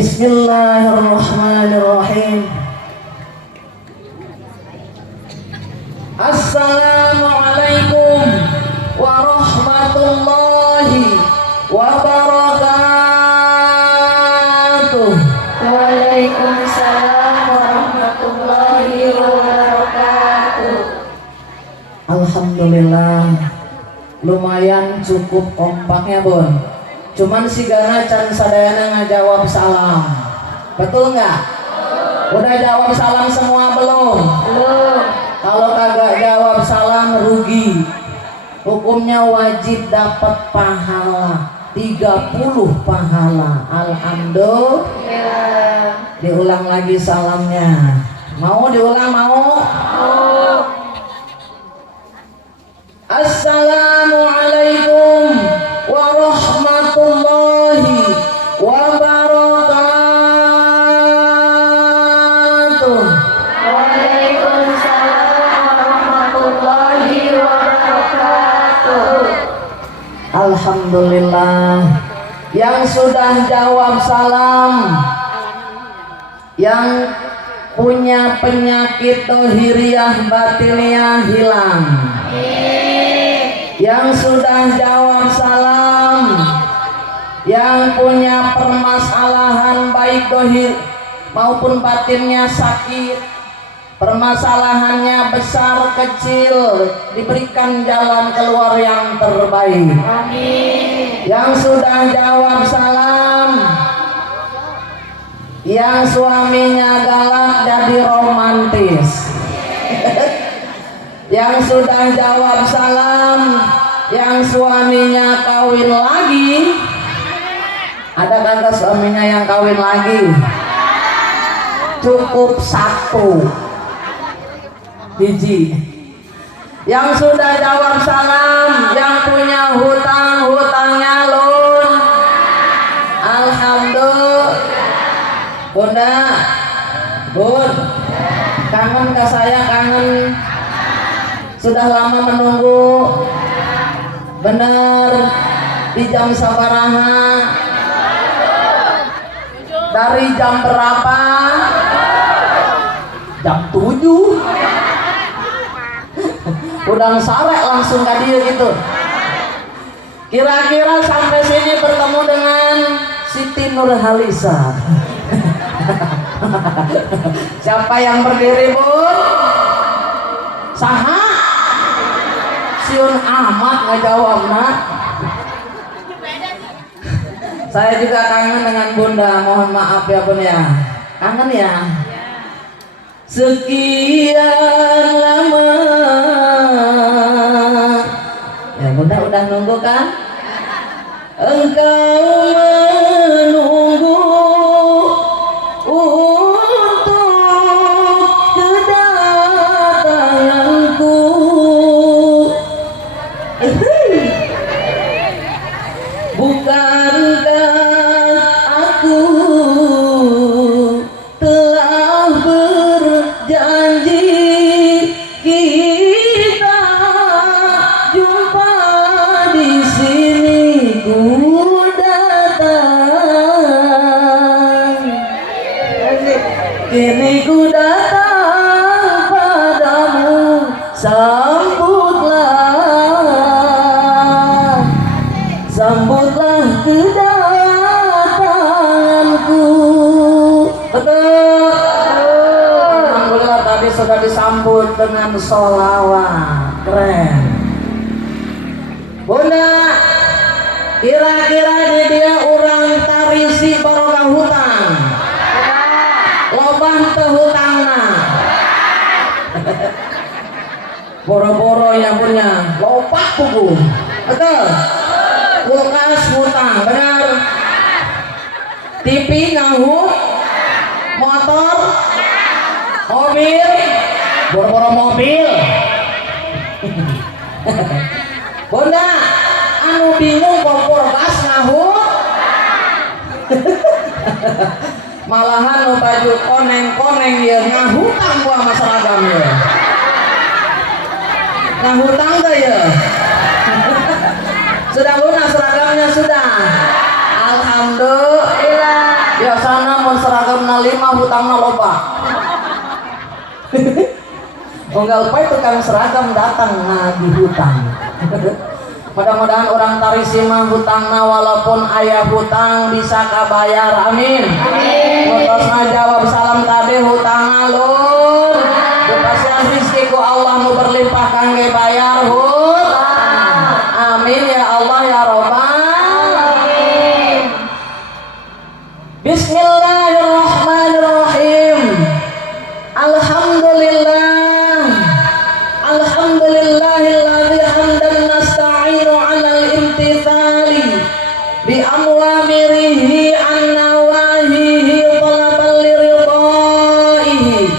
Bismillahirrahmanirrahim. Assalamualaikum warahmatullahi wabarakatuh. Waalaikumsalam warahmatullahi wabarakatuh. Alhamdulillah, lumayan cukup kompaknya Bun. Cuman si Gana can sadayana ngajawab salam. Betul nggak? Udah jawab salam semua belum? Belum. Kalau kagak jawab salam rugi. Hukumnya wajib dapat pahala 30 pahala. Alhamdulillah. Ya. Diulang lagi salamnya. Mau diulang mau? Mau. Assalamualaikum warahmatullahi wabarakatuh. Waalaikumsalam warahmatullahi wabarakatuh. Alhamdulillah, yang sudah jawab salam, yang punya penyakit dohiriyah batiniyah hilang. Yang sudah jawab salam, yang punya permasalahan baik dohir maupun batinnya sakit, permasalahannya besar kecil, diberikan jalan keluar yang terbaik. Amin. Yang sudah jawab salam, yang suaminya galak jadi romantis. Yang sudah jawab salam, yang suaminya kawin lagi. Ada kagak suaminya yang kawin lagi? Cukup satu biji. Yang sudah jawab salam, yang punya hutang, hutangnya lun. Alhamdulillah. Bunda, Bun, kangen ke saya, kangen. Sudah lama menunggu. Bener, di jam sabaraha? Dari jam berapa? Jam 7. Udah sare langsung ke dia gitu. Kira-kira sampai sini bertemu dengan Siti Nurhalisa. Siapa yang berdiri, Bun? Saha? Siun amat ngejawab nak. Saya juga kangen dengan Bunda, mohon maaf ya Bun ya. Kangen ya. Sekian lama. Ya Bunda udah nunggu kan? Engkau menunggu untuk kedatanganku. Bukankah aku telah berjanji kita jumpa di sini, ku datang. Kini ku datang padamu, sambutlah kedatanganku. Betul. Alhamdulillah tadi sudah disambut dengan sholawat. Keren. Bunda, kira-kira dia orang tarisi barokah hutang. Lobah tehutangna. Boro-boro ya punya lopak buku. Betul. Kulkas hutang, benar. TV ngahut, motor, mobil, boro-boro mobil. Bunda, anu bingung kompor gas ngahut. Malahan nu baju koneng-koneng ya ngahutang gua sama seragam ya. Ngahutang gak ya? Sudah lunas seragamnya sudah. Alhamdulillah. Ya sana alimah hutangna loba. Unggal poe tukang seragam datang nagih hutang. Mudah-mudahan orang tarisi mah hutangna walaupun aya hutang bisa kabayar. Amin. Mutosna jawab salam tadi hutang alun. Dipasihan rezeki ku Allah nu berlimpah kangge bayar hutang. Amin ya Allah ya Rabbal alamin. Bismillahirrahmanirrahim. Alhamdulillah. Alhamdulillahilladzi hamdan nasta'inu 'alal imtithali bi amwamirihi an nawahihi talaban liridaihi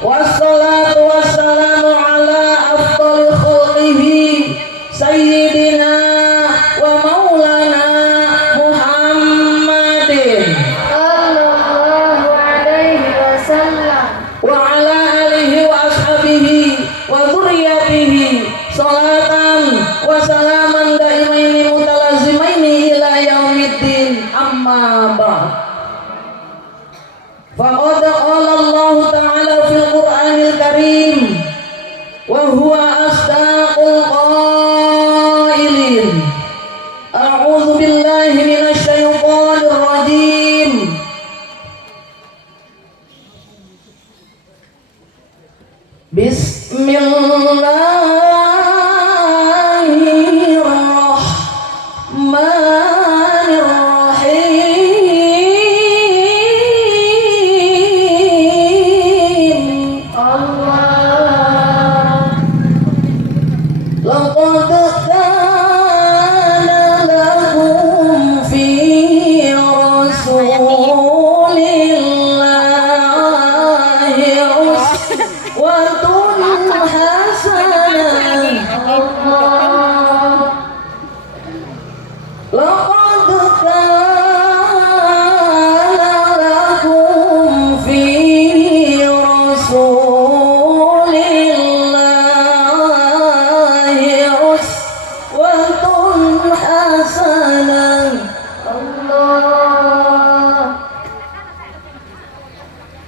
wassalatu wassalamu ala afdali khalqihi sayyidina wa maulana Muhammadin sallallahu alaihi wasallam wa ala alihi wa ashabihi wa dzurriyyatihi sholatan wa salaman daimaini mutalazimaini ila yaumiddin amma ba'd. Faqad qala Allah ta'ala fil Qur'anil Karim wa huwa asdaqul qailin. A'udzu billahi minasy syaithanir rajim. Bismillahirrahmanirrahim. Allah Laqad kana lakum fi rasulillahi uswatun hasanah. Allah Laqad kana lakum fi rasulillahi uswatun hasanah. Allah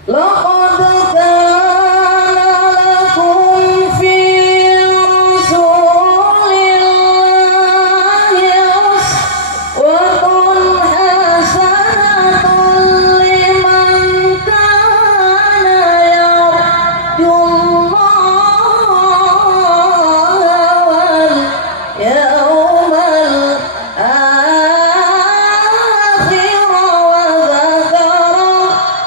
Laqad kana lakum fi rasulillahi uswatun hasanatun liman kana yarjullaha wal yawmal akhir wa dzakara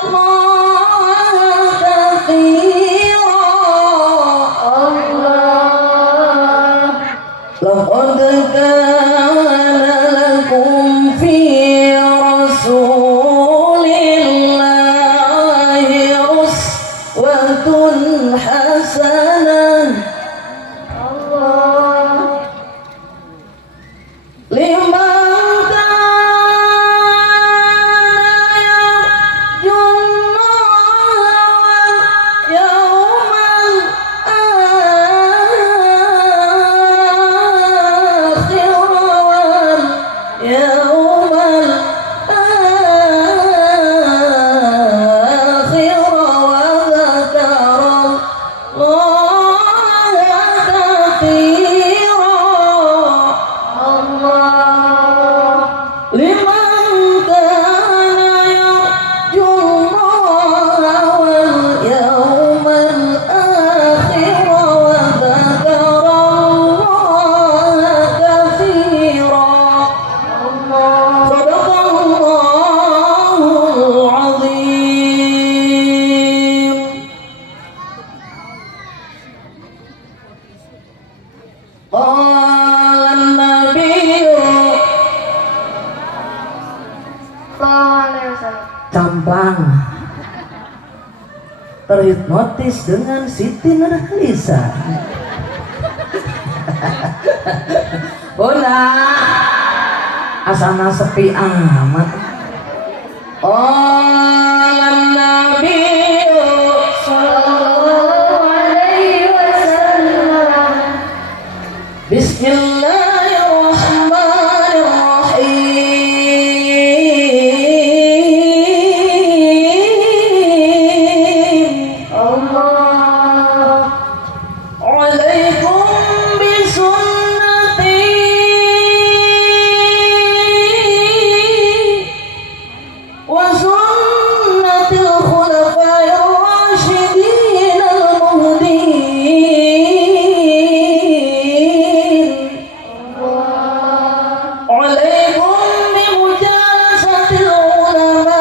Allaha katsira. Allah Laqad kana lakum fi rasulillahi uswatun hasanah Allah liman kana yarjullaha wal yawmal akhir wal yawmal akhir wa dzakara Allaha katsira. Allah Liman kana yarjullaha wal yawmal akhir wa dzakara Allaha katsira. Sadaqallahul azim. Qala an-nabiyyu sallallahu alaihi wasallam Camplang terhipnotis dengan Siti Nurhalisa. Bunda asana sepi amat. Qala an-nabiyyu sallallahu alaihi wasallam Bismillahirrahmanirrahim. wa sunnatil khulafa'ir rasyidin al-muhdin. Alaikum bimujalasatil ulama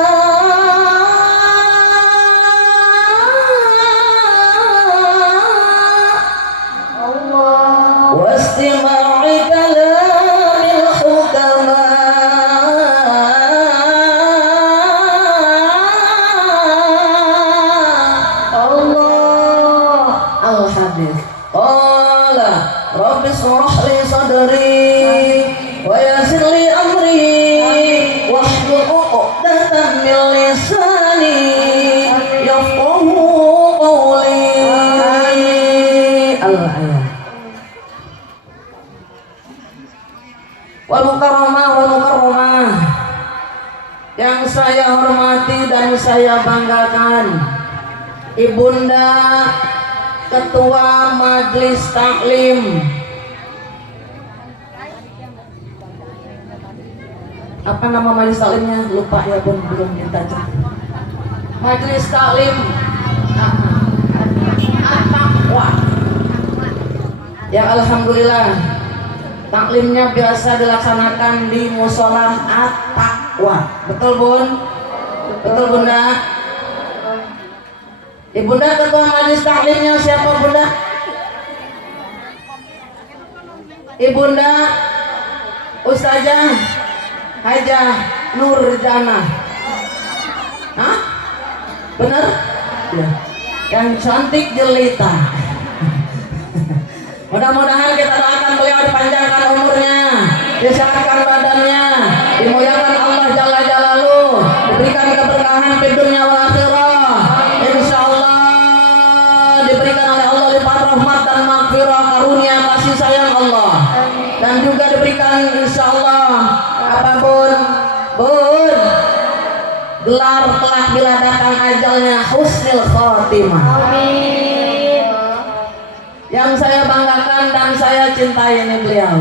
واستماع كلام الحكماء. الله الحديث قال رب اشرح لي صدري ويسر لي أمري واحلل عقدة من لساني يفقهوا قولي. الآية. Wal mukarramah yang saya hormati dan saya banggakan, Ibunda Ketua Majelis Taklim. Apa nama majelis taklimnya? Lupa ya Bun, belum minta cek. Majelis Taklim At-Taqwa. Ya alhamdulillah, taklimnya biasa dilaksanakan di Musola At-Taqwa. Betul Bun? Betul Bunda? Ibunda Ketua Majelis Taklimnya siapa Bunda? Ibunda Ustazah Hajah Nurjana. Hah? Bener? Ya. Yang cantik jelita. Mudah-mudahan kita doakan beliau dipanjangkan umurnya, disehatkan badannya, dimuliakan Allah Jalla Jalaluh, diberikan keberkahan di dunia wal akhirah. Insyaallah diberikan oleh Allah lipat rahmat dan maghfirah, karunia kasih sayang Allah. Dan juga diberikan insyaallah apapun Bun, gelar kelak bila datang ajalnya husnul khotimah. Amin. Yang saya banggakan dan saya cintai ini beliau.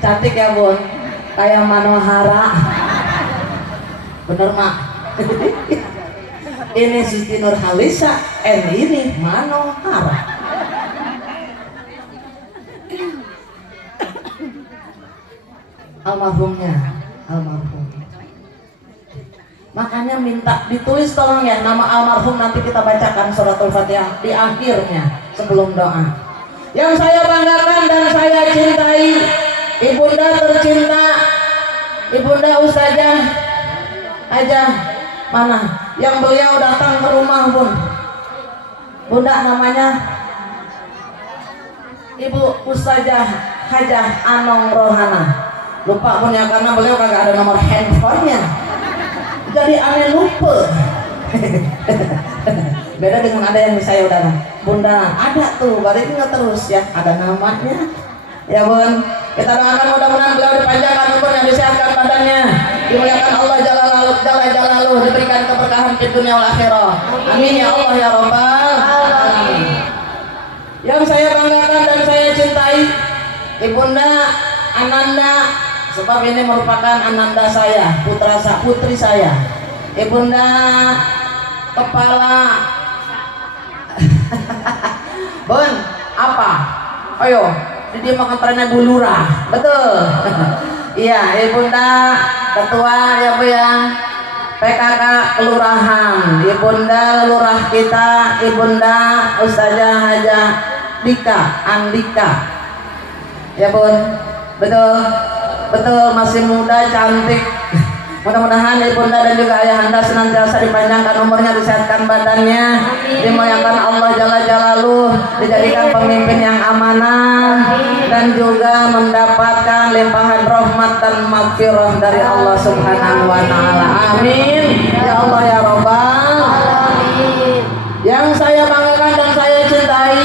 Cantik ya Bun, kayak Manohara. Bener Mak. Ini Siti Nurhalisa, ini Manohara. Almarhumnya, almarhum. Makanya minta ditulis tolong ya nama almarhum, nanti kita bacakan suratul Fatihah di akhirnya sebelum doa. Yang saya banggakan dan saya cintai, Ibunda tercinta, Ibunda Ustazah Hajah mana? Yang beliau datang ke rumah Bun. Bunda namanya Ibu Ustazah Hajah Anong Rohana. Lupa punya karena beliau kagak ada nomor handphonenya. Jadi aneh lupa. Beda dengan ada yang saya udah Bunda ada tuh, baru ingat terus ya ada namanya. Ya Bun, kita doakan mudah-mudahan beliau dipanjangkan umurnya, disehatkan badannya, dimuliakan Allah Jalla Jalaluh, diberikan keberkahan di dunia wal akhirah. Amin ya Allah ya Rabbal alamin. Yang saya banggakan dan saya cintai, Ibunda Ananda, sebab ini merupakan ananda saya, putri saya. Ibunda Kepala Bun, apa? Ayo, jadi makan trennya Bulura, betul? Iya, Ibunda Ketua ya Bu ya, PKK Kelurahan, Ibunda Lurah kita, Ibunda Ustazah Hajah Dika Andika, ya Bun, betul? Betul, masih muda, cantik. Mudah-mudahan Ibunda dan juga Ayahanda senantiasa dipanjangkan umurnya, disehatkan badannya, dimuliakan Allah Jalla Jalaluh, dijadikan pemimpin yang amanah, dan juga mendapatkan limpahan rahmat dan maghfirah dari Allah Subhanahu wa Ta'ala. Amin ya Allah ya Rabbal alamin. Yang saya banggakan dan saya cintai,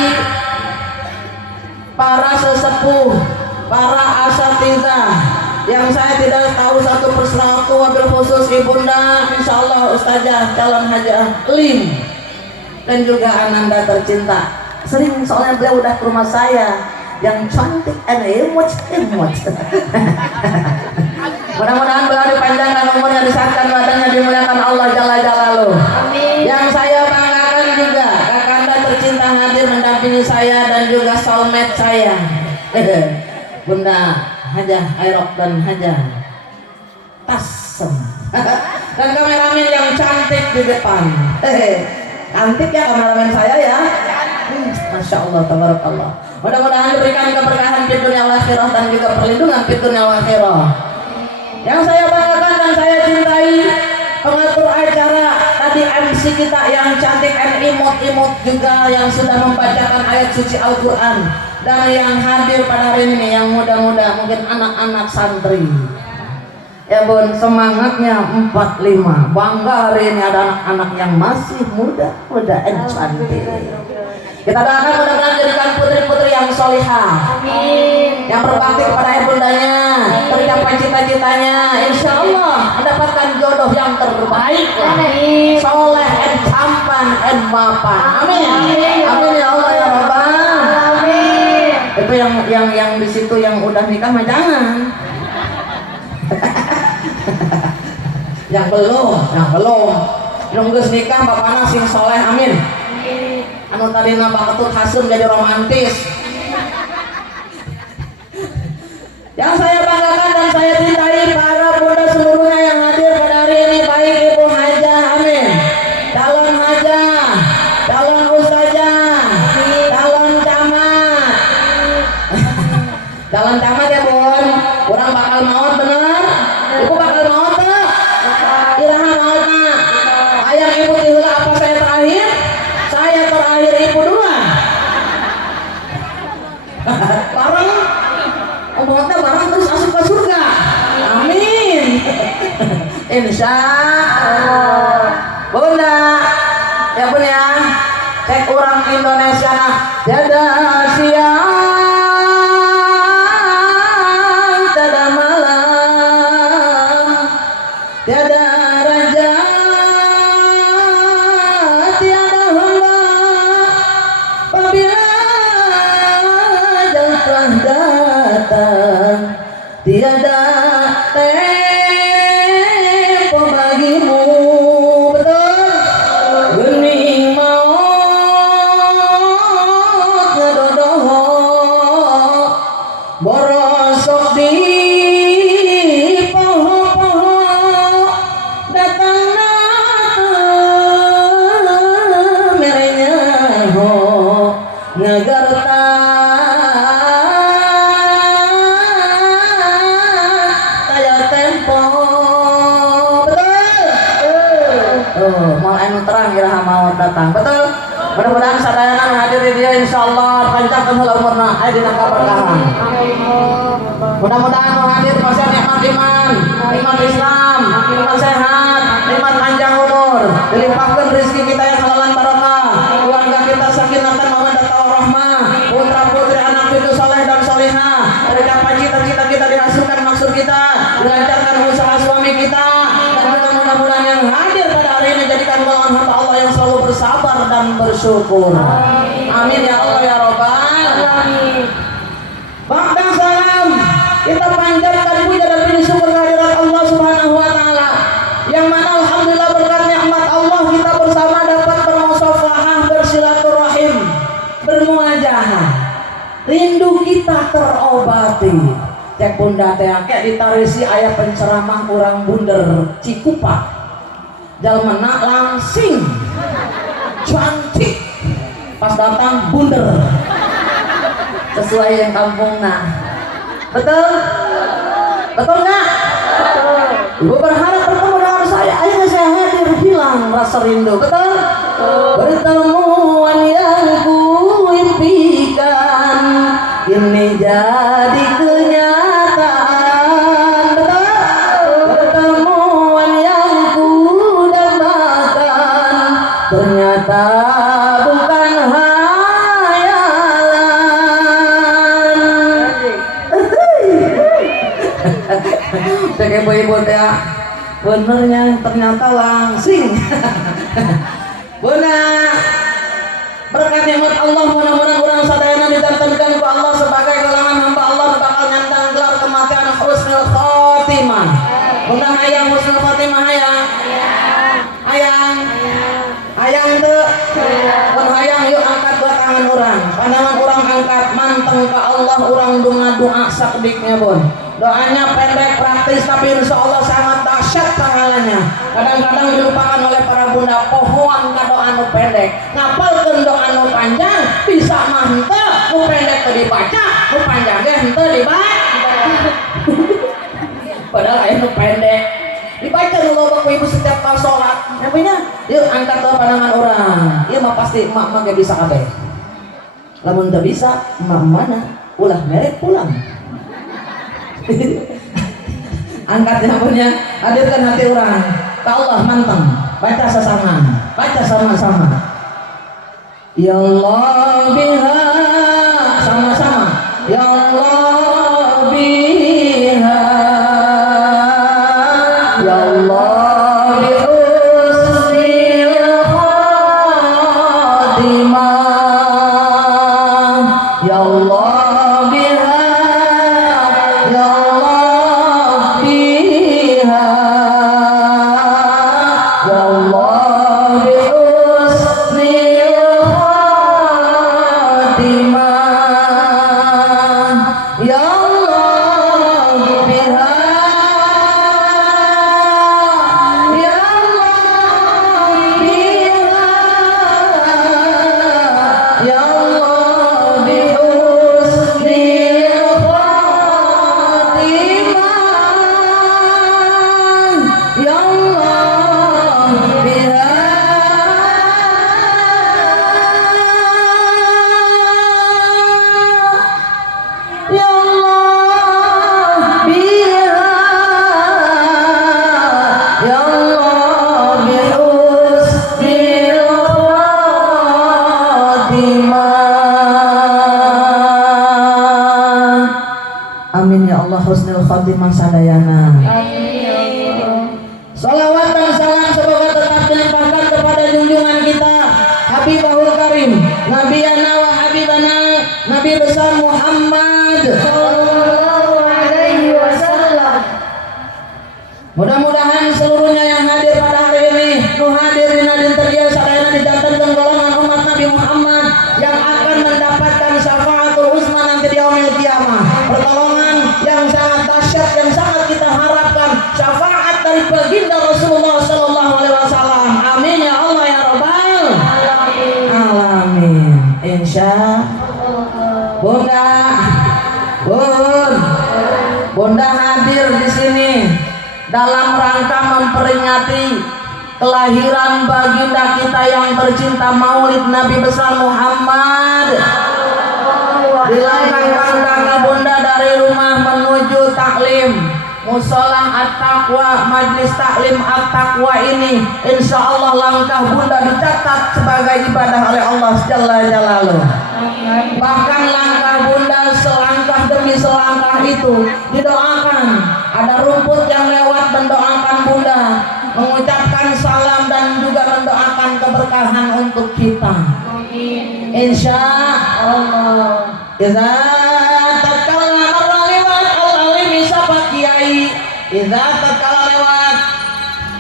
para sesepuh, para asatidzah yang saya tidak tahu satu persatu, wabil khusus Ibunda insyaallah Ustazah calon Hajah Lim dan juga Ananda tercinta. Sering soalnya beliau udah ke rumah saya yang cantik and imut. Mudah-mudahan beliau dipanjangkan umurnya, disehatan badannya, dimuliakan Allah Jalla Jalaluhu. Amin. Yang saya banggakan juga kakanda tercinta hadir mendampingi saya dan juga soulmate saya. Bunda Hajah Airok dan Hajah Tasem. Dan kameramen yang cantik di depan. Cantik ya kameramen saya ya. Masya Allah, tabarakallah. Mudah-mudahan diberikan keberkahan di dunia wal akhirah dan juga perlindungan di dunia wal akhirah. Yang saya banggakan dan saya cintai pengatur acara tadi, MC kita yang cantik dan imut-imut juga, yang sudah membacakan ayat suci Al-Quran, dan yang hadir pada hari ini yang muda-muda, mungkin anak-anak santri. Ya bun, semangatnya 45. Bangga hari ini ada anak-anak yang masih muda dan cantik. Kita doakan mudah-mudahan jadikan putri-putri yang solihah, Amin. yang berbakti kepada ibundanya, tercapai cita-citanya, insya Allah mendapatkan jodoh yang terbaik, Amin. soleh and tampan and mapan. Amin. Amin ya Allah ya Rabbal. Amin. Itu yang di situ yang udah nikah mah jangan. yang belum nunggu nikah bapakna sing soleh, amin. Anu tadi nambah ketut hasem jadi romantis. Yang saya banggakan dan saya cintai para bunda seluruhnya yang hadir pada hari ini, baik ibu hajah, amin, calon hajah, calon ustazah, calon camat. Calon camat ya bun, kurang bakal maut bener. Ibu bakal maut tuh, iraha maut nak. Ayang ibu tiheula apa saya terakhir? Saya terakhir, ibu duluan. Bareng omongannya bareng terus asup ke surga, amin. Insya Allah. Bunda ya bun ya, cek orang Indonesia nah, tiada siang tiada malam, tiada raja tiada hamba, apabila ajal telah datang, tiada tempo bagimu. Betul? Gening maut ngadodoho, borosok di poho-poho, datang merenya ho ngagarta kaya tempo. Betul? Mau anu terang iraha mau datang. Betul? Mudah-mudahan sadayana hadir di dia insyaallah panjangkeun heula umurna aya dina kaberkahan. Mudah-mudahan hadir masih nikmat iman, nikmat Islam, nikmat sehat, nikmat panjang umur, dilimpahkan rezeki kita yang halalan barokah, keluarga kita sakinatan mawaddah warahmah, putra putri anak cucu saleh dan salihah, tercapai cita-cita kita, dihasilkan maksud kita, dilancarkan usaha suami kita, dan juga mudah-mudahan yang hadir pada hari ini jadikan golongan hamba Allah yang selalu bersabar dan bersyukur. Amin ya Allah ya Rabbal. Amin. Ba'da salam, kita panjatkan puja dan puji syukur kehadirat Allah Subhanahu wa taala, yang mana alhamdulillah berkat nikmat Allah kita bersama dapat bermusafahah, bersilaturahim, bermuajahah. Rindu kita terobati. Cek bunda teh kayak ditarisi aya penceramah urang bunder Cikupa. Jalmana langsing cantik, pas datang bunder sesuai yang kampungna. Betul? Betul nggak? Ibu berharap bertemu dengan saya, akhirnya saya hadir, hilang rasa rindu. Betul? Pertemuan yang kuimpikan kini jadi kenyataan. Betul? Pertemuan yang kudambakan ternyata bukan hayalan. Cek ibu-ibu teh benernya ternyata langsing. Bunda, berkat nikmat Allah mudah-mudahan urang sadayana ditantenkeun ku Allah sebagai golongan hamba Allah bakal nyantang gelar kematian husnul khotimah. Bunda hayang husnul khotimah hayang. Hayang tuh. Mun hayang yuk angkat dua tangan orang. Pandangan orang angkat manteng ke Allah, orang doa sakdiknya Bun. Doanya pendek praktis tapi insya Allah sangat dahsyat pahalanya. Kadang-kadang dilupakan oleh para bunda, pohon ka doa nu pendek ngapalkeun doa nu panjang bisa mah henteu nu pendek teu dibaca, nu panjang ge henteu dibaca. Padahal aya nu pendek dibaca nu loba ku ibu setiap kali sholat. Namanya yuk angkat doa pandangan orang. Ieu mah pasti emak mah ge bisa kabeh. Lamun teu bisa emak mana ulah merek pulang. Angkatnya punya, hadirkan hati orang ke Allah manteng, baca sama-sama ya Allah biha, sama-sama ya Allah biha, ya Allah bi husnil khotimah, ya Allah biha, ya Allah biha, ya Allah bi husnil khotimah, ya Allah biha, ya Allah biha, ya Allah bi husnil khotimah, ya Allah biha, ya Allah biha, ya Allah bi husnil khotimah. Amin ya Allah husnul khotimah sadayana. Salawat dan salam semoga tetap dilimpahkan kepada junjungan kita Habibahul Karim Nabiyana wa Habibana Nabi besar Muhammad Sallallahu alaihi wasallam. Mudah-mudahan seluruhnya yang hadir pada hari ini nu hadir di nadin terdiri sadayana dijantankan golongan umat Nabi Muhammad yang akan mendapatkan syafaatul uzma nanti di yaumil qiyamah. Pertolongan yang sangat dahsyat yang sangat kita harapkan, syafaat dari baginda Rasulullah sallallahu alaihi wasallam. Amin ya Allah ya rabbal alamin. Insya Bunda hadir di sini dalam rangka memperingati kelahiran baginda kita yang tercinta Maulid Nabi besar Muhammad. Dilangkahkan kaki Bunda dari rumah menuju taklim Musola At-Taqwa, majlis taklim At-Taqwa ini insya Allah langkah Bunda dicatat sebagai ibadah oleh Allah Jalla Jalaluh. Bahkan langkah Bunda selangkah demi selangkah itu didoakan. Ada rumput yang lewat mendoakan Bunda, mengucapkan salam dan juga mendoakan keberkahan untuk kita. Insya Allah. Idza tatkala marra lewat al-alimi siapa kiai, idza tatkala lewat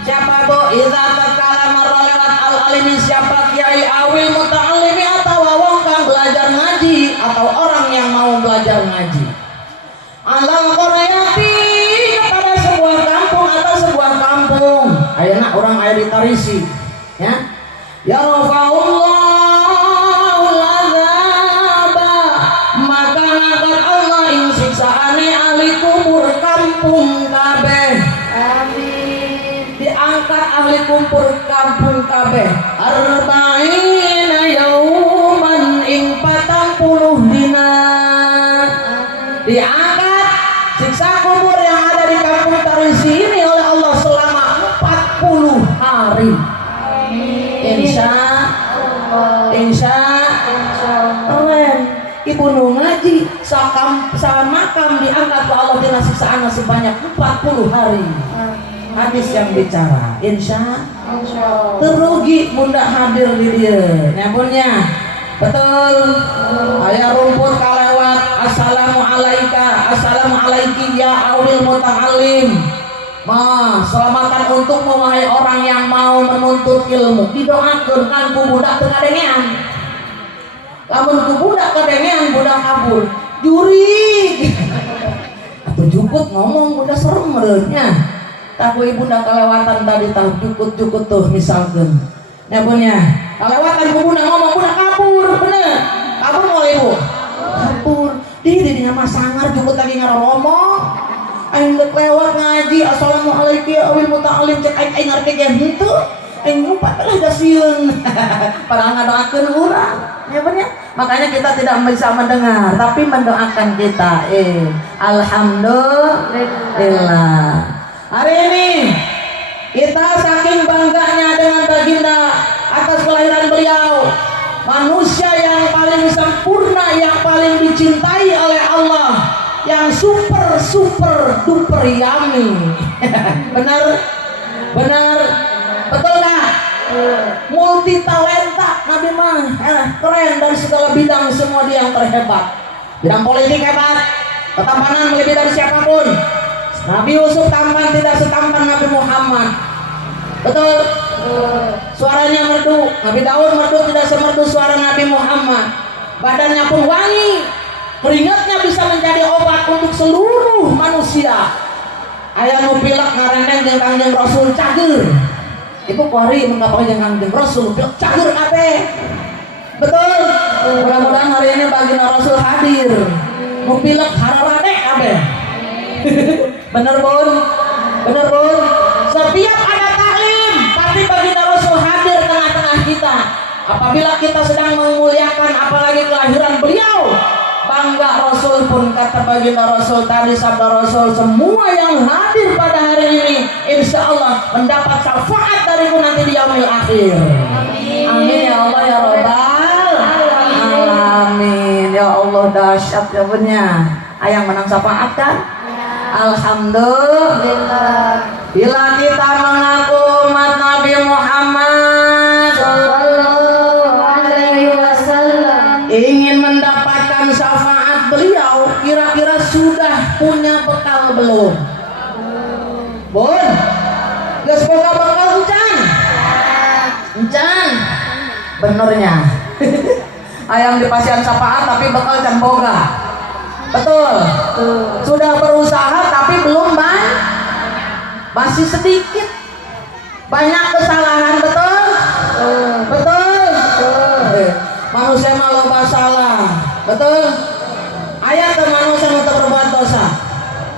siapa bo, idza tatkala marra lewat al-alimi siapa kiai awil muta'allimi atau wong kang belajar ngaji atau orang yang mau belajar ngaji. Alam qaryati kepada sebuah kampung atau sebuah kampung. Ayeuna orang aya di Tarisi, ya. Ya Rasulullah ahli kubur kampung kabeh. Amin. Diangkat ahli kubur kampung kabeh. Arba'ina yauman ing 40 dina. Diangkat siksa kubur yang ada di kampung Tarisi ini oleh Allah selama 40 hari. Amin. Insya Allah. Ibu nu ngaji makam diangkat ke Allah dina siksaan sebanyak 40 hari. Hadis yang bicara insya Allah terugi Bunda hadir di dia nyambunnya betul. Aya rumput kalewat assalamu alaika assalamu alaiki ya awil muta'allim selamatan untukmu wahai orang yang mau menuntut ilmu. Didoakeun kan ku budak teu kadengean. Lamun ku budak kadengean budak kabur. Jurig. Atuh jukut ngomong budak serem meureunnya. Tah ku ibunda kalewatan tadi tah jukut-jukut tuh misalkeun. Nya punya kalewatan ku budak ngomong budak kabur, bener. Kabur moal ibu. Kabur. Di mah sangar jukut lagi ngaromong. Aing geus lewat ngaji assalamualaikum ya awil muta'alim cek aing ngarti ge henteu aing lupa lah da sieun padahal ngadoakeun urang ya bener. Makanya kita tidak bisa mendengar tapi mendoakan kita. Alhamdulillah. Hari ini kita saking bangganya dengan baginda atas kelahiran beliau, manusia yang paling sempurna, yang paling dicintai oleh Allah, yang super duper yummy. Benar betul nggak? Multi talenta Nabi mah keren dari segala bidang, semua dia yang terhebat. Bidang politik hebat, ketampanan lebih dari siapapun. Nabi Yusuf tampan tidak setampan Nabi Muhammad. Betul. Suaranya merdu, Nabi Daud merdu tidak semerdu suara Nabi Muhammad. Badannya pun wangi, keringatnya bisa menjadi obat untuk seluruh manusia. Aya nu pilek ngarendeng jeung Kangjeng Rasul cager. Ibu kuari mengapa jeung Kangjeng Rasul pilek cager kabeh. Betul. Mudah-mudahan hari ini baginda Rasul hadir. Nu pilek hararade kabeh. Bener bun. Setiap ada taklim pasti baginda Rasul hadir tengah-tengah kita. Apabila kita sedang memuliakan apalagi kelahiran beliau, bangga Rasul pun, kata baginda Rasul tadi, sabda Rasul, semua yang hadir pada hari ini insya Allah mendapat syafaat dariku nanti di yaumil akhir. Amin ya Allah ya Rabbal alamin. Ya Allah dahsyat ya punya. Ayang menang syafaat kan? Alhamdulillah. Bila kita mengaku umat Nabi Muhammad Sallallahu alaihi wasallam, ingin mendapatkan syafaat beliau, kira-kira sudah punya bekal belum? Bun, geus boga bekal encan? Benernya. Ayam di pasien syafaat tapi bekal can boga. Betul. Sudah berusaha tapi belum masih sedikit. Banyak kesalahan, betul? Betul. Manusia mah loba salah. Betul? Ayat ke manusia untuk berbuat dosa.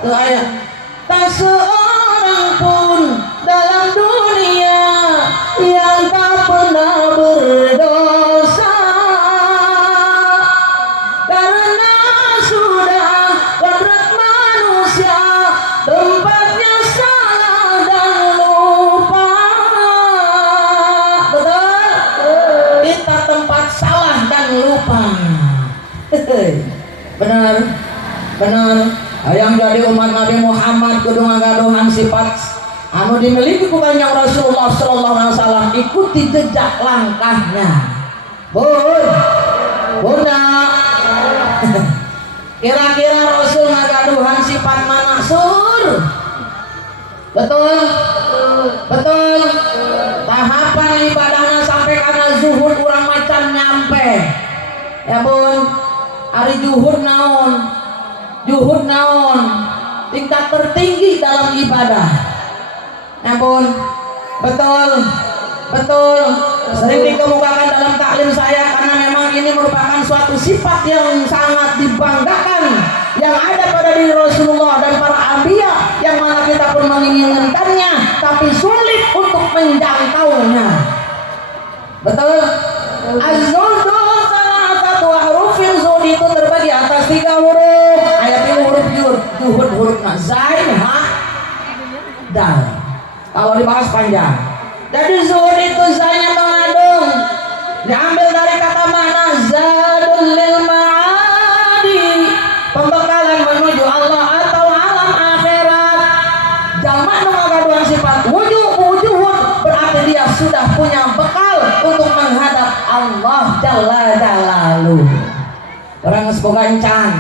Tuh ayat. Tak seorang pun dalam dunia yang tak pernah berdosa, karena sudah kodrat manusia tempatnya salah dan lupa. Betul? Kita tempat salah dan lupa. Benar. Yang jadi umat Nabi Muhammad kudu ngagaduhan sifat anu dimiliki ku Kanjeng Rasulullah sallallahu alaihi wasallam. Ikuti jejak langkahnya. Bunda. Kira-kira Rasul ngagaduhan sifat mana, Sur? Betul. Tahapan ibadahnya sampai karena zuhud urang macan nyampe. Ya bun, hari zuhud naon? Tingkat tertinggi dalam ibadah. Ya bun, betul. Sering dikemukakan dalam taklim saya karena memang ini merupakan suatu sifat yang sangat dibanggakan yang ada pada diri Rasulullah dan para anbiya, yang mana kita pun menginginkannya tapi sulit untuk menjangkaunya. Betul. Az-zuhdu salah satu hurufin, zuhud itu terbagi atas 3 huruf. Ayat ini huruf zuhud, hurufnya zain, ha, dal. Kalau dibahas panjang. Jadi zuhud itu zainnya mengandung, diambil dari kata mana zadul lil ma'adi, pembekalan menuju Allah atau alam akhirat. Jamak ngagaduhan sifat wujuhud, berarti dia sudah punya bekal untuk menghadap Allah Jalla Jalaluh. Orang geus boga encan.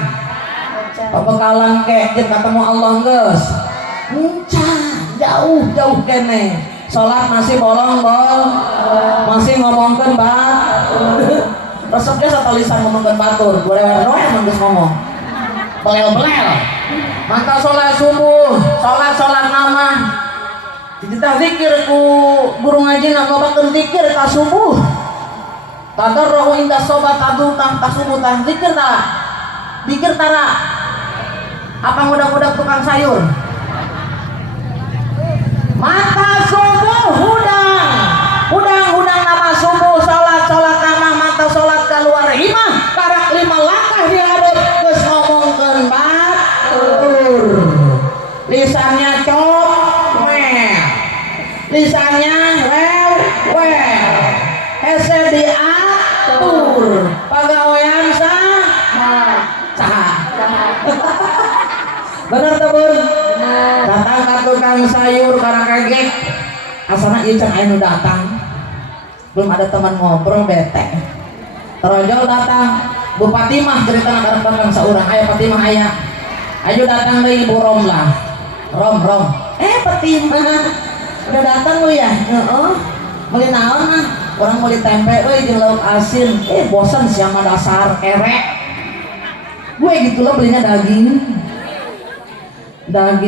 Pembekalan ke jeung ketemu Allah geus encan. jauh kene. Salat masih bolong masih ngomongkeun resepnya satu lisan ngomongkeun batur, boleh emang geus ngomong. Belel. Mantap salat subuh, salat nama. Kita zikir ku guru ngaji ngabakeun zikir ta subuh. Tadarruhu inda sobat tadutang ta subuh ta zikir tara. Zikir tara. Apa budak-budak tukang sayur? Mata subuh hudang nama subuh salat nama mata salat keluar imah karak 5 langkah diharap geus ngomongkeun batur. Lisannya comel, lisannya rewel, hese diatur, pagawean saha. Bener teh Bun? Datang ka tukang sayur karena kaget. Asana ieu can aya nu datang. Belum ada teman ngobrol bete. Terojol datang. Bu Fatimah ceritana ka tukang saurang, aya Fatimah aya. Ayo datang deui Ibu Romlah. Rom. Fatimah. Udah datang lu ya? Heeh. Meuli naon mah? Urang meuli tempe euy jeung lauk asin. Bosan sia mah dasar kerek. Gue gitu loh belinya daging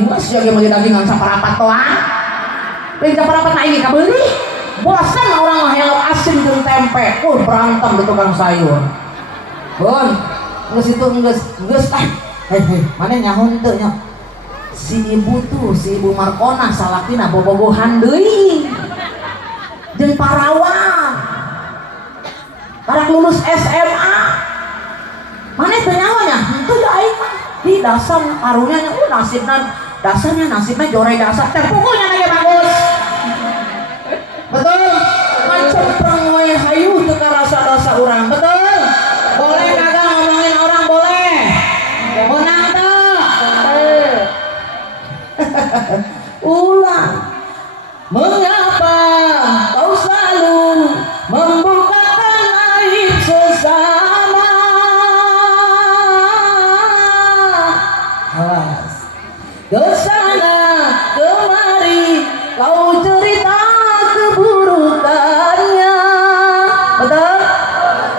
lah sih meuli dagingan saparapat toang. Beli saparapat na ini kabeli. Bosan orang mah yang lauk asin jeung tempe. Berantem di tukang sayur. Bun, geus itu geus hei mana nyahun teu nya. Si ibu Markona salakina bobogohan deui. Jeung parawang. Karek lulus SMA. Mana teu nyawanya? Henteu da aing mah. Di dasar karunya nasibnya jorei dasar. Teh pokoknya nanya bagus. Betul? Macam prangoy hayu teu karasa dosa urang. Betul? Boleh kagak ngomongin orang boleh. Menang teu? Ulang. Mengapa kau selalu membukakan aib sesama? Awas. Kesana kemari kau cerita keburukannya. Betul?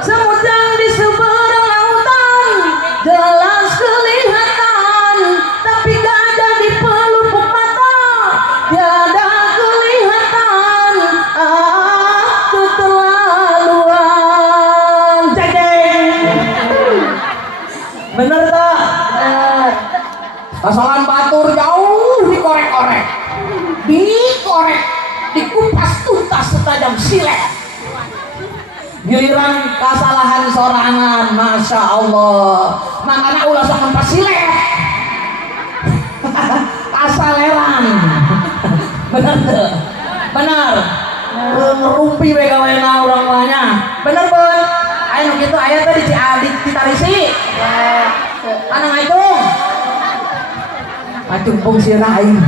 Semut yang di seberang lautan jelas kelihatan, tapi gajah di pelupuk mata tiada kelihatan. Keterlaluan. Jeng. Bener tak? Kesalahan batur jauh dikorek-korek, dikupas tuntas setajam silet. Giliran kesalahan sorangan, masya Allah, makanya ulah sangat pas silet. Kasaleran. Bener tuh, bener. Ngerumpi begawena orang tuanya. Bener Bun. Ayo gitu ayah tadi Ciadik ditarisi. Anak ngacung. Acung pung sirain.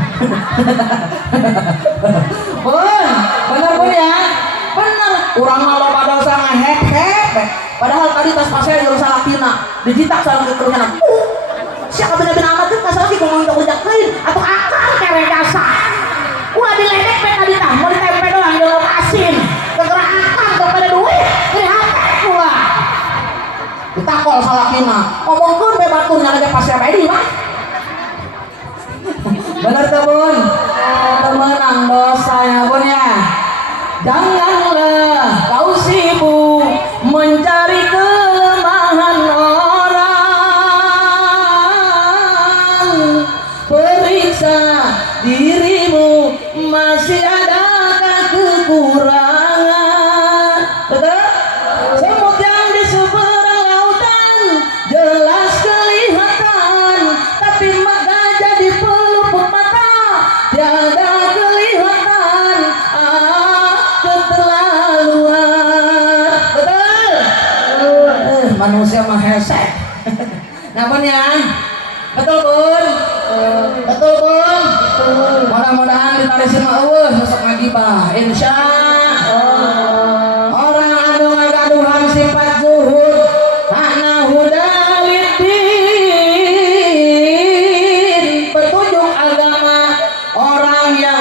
Bun, bener Bun ya? Bener. Urang malah pada dosa ngehek. Padahal tadi tas pasnya jeung salakina dijitak sareng kekerunya. Sia bener-bener amat teh kasar ki ngomong ujak teuing atuh akal kere dasar. Ulah diledek pe tadi tah, mau ditempe doang jeung asin. Kegera akal kepada duit, teu hapek pula. Ditakol salakina. Ngomongkeun be batur nya lagi pasnya bae di mah. Bener tuh Bun, temenang dosanya Bun ya. Janganlah kau sibuk mencari kelemahan orang. Periksa dirimu, masih adakah kekurangan. Betul? Semut yang di seberang lautan jelas kelihatan, tapi gajah di pelupuk mata tiada kelihatan. Keterlaluan. Betul? Manusia mah hesek. Napun ya? Betul Bun? Betul Bun? Mudah-mudahan ditarisi mah eueuh sok ngagibah. Insya orang anu ngagaduhan sifat zuhud hana hudaliddin, petunjuk agama orang yang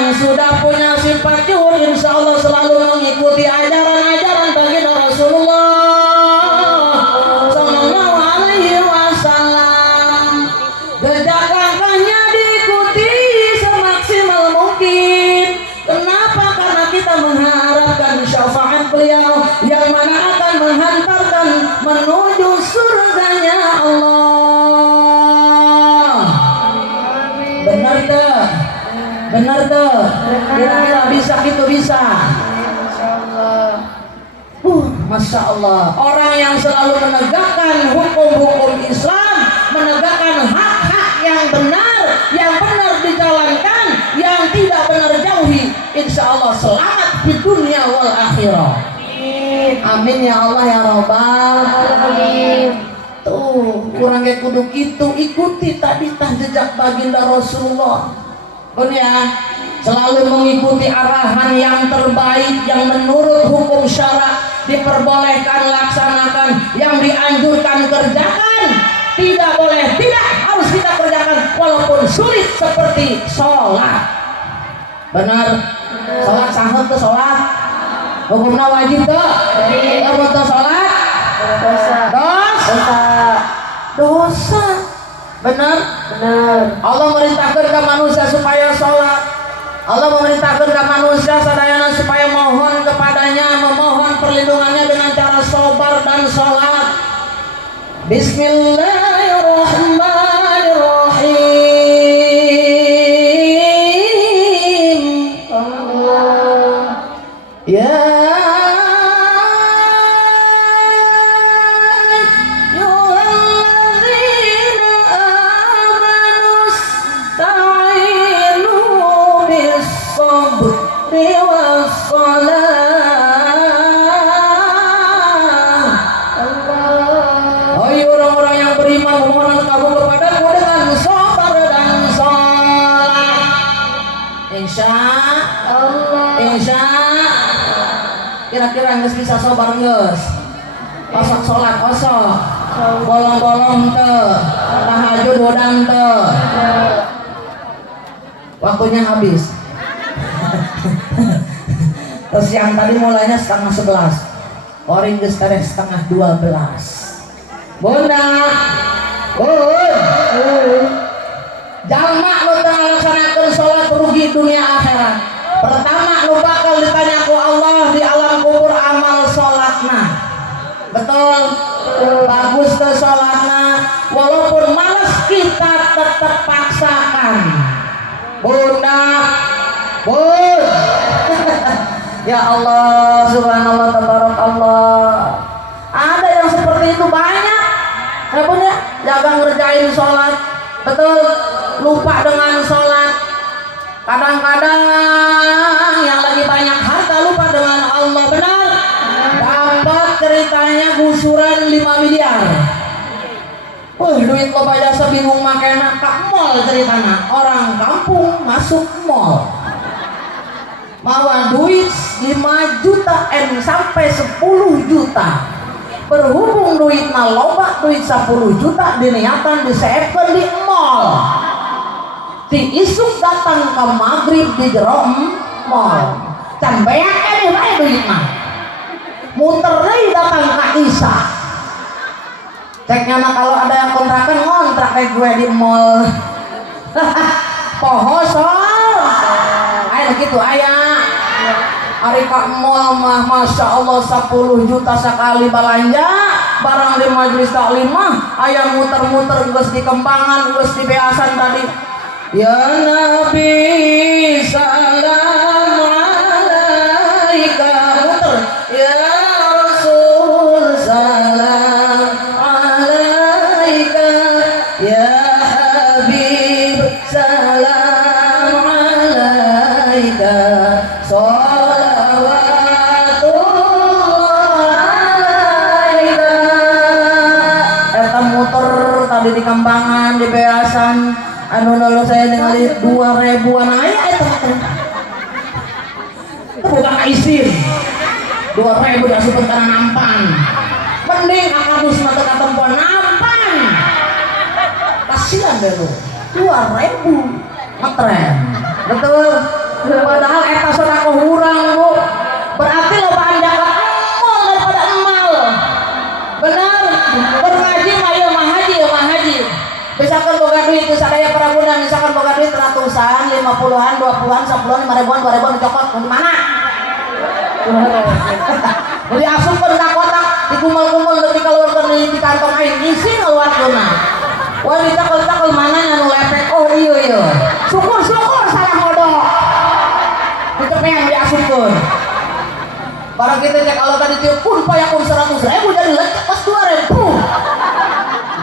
rahmat beliau yang mana akan menghantarkan menuju surganya Allah. Benar tuh, benar tuh. Kira-kira bisa gitu bisa. Masya Allah, orang yang selalu menegakkan hukum-hukum Islam, menegakkan hak-hak yang benar dijalankan, yang tidak benar jauhi, insya Allah selamat di dunia wal akhirah. Amin ya Allah ya Rabbal alamin. Tuh, kurang kayak kudu gitu, ikuti tadi jejak baginda Rasulullah. Ya, selalu mengikuti arahan yang terbaik, yang menurut hukum syara diperbolehkan laksanakan, yang dianjurkan kerjakan, tidak boleh tidak harus kita kerjakan walaupun sulit seperti sholat. Benar, sholat sahur ke sholat hukumnya wajib tuh, kalau tuh sholat dosa. Benar, Allah merintahkan ke manusia supaya sholat. Allah memerintahkan ke manusia sadayana supaya mohon kepadanya, memohon perlindungannya dengan cara sabar dan sholat. Bismillahirrahmanirrahim. Ya kira-kira nggak bisa sobar nggak? Pasok sholat kosong, bolong-bolong tuh, tahajud hodang tuh. Waktunya habis. Terus yang tadi mulainya 10:30, orang geus tareh 11:30. Bunda, jalma nu teu ngalaksanakeun sholat rugi dunia akhirat. Pertama nu bakal ditanya ku Allah di alam kubur amal sholatna. Betul, bagus tuh sholatna, walaupun malas kita tetap paksakan. Bunda, bun. Ya Allah, subhanallah, tabarakallah. Ada yang seperti itu banyak. Ya bun ya, jaga ngerjain sholat. Betul, lupa dengan sholat. Kadang-kadang yang lagi banyak harta lupa dengan Allah. Benar, dapat ceritanya gusuran 5 miliar. Duit loba jasa bingung makena ke mall ceritanya. Orang kampung masuk mall mawa duit 5 juta sampai 10 juta. Berhubung duitnya loba, duit 10 juta diniatan diseepkeun di mall. Ti isuk datang ke maghrib di jero mall. Can beak ini bae duit mah. Muter deui datang ke isya. Ceknya mah kalau ada yang kontrakan ngontrak kayak gue di mall. Poho sol. Aya gitu aya. Ari ka mall mah masya Allah 10 juta sekali belanja. Barang di majelis taklim mah aya muter-muter geus di Kembangan, geus di Beasan tadi. Ya Nabi salam alaika, muter. Ya Rasul salam alaika, ya Habib salam alaika, sholawatullah alaika. Eta muter tadi di Kembangan, di Beasan. Anu nolo saya ningali 2.000-an aya eta bukan isin 2.000 dasupeun kana nampan. Mending akadus mata katempuan nampan. Kasihan deh lu 2.000 ngetren. Betul. Padahal eta sedekah hurang Bu. Berarti lobaan jagat emol daripada emal. Benar. Berhaji mah ieu mah haji. Misalkan boga duit geus sadaya parabunan, misalkan boga duit ratusan, 50-an, 20-an, 10-an, 5.000-an, 2.000-an dicokot di mana? Jadi asupkan ka kotak dikumpul-kumpul di keluarkan di kantong air isi ngeluarkeun. Wah ditakel-takel mana anu lepek. Oh iya. Syukur salah modok. Ditepean diasupkeun. Barang kita cek Allah tadi tiup pun payakun 100.000 jadi lecek pas 2.000.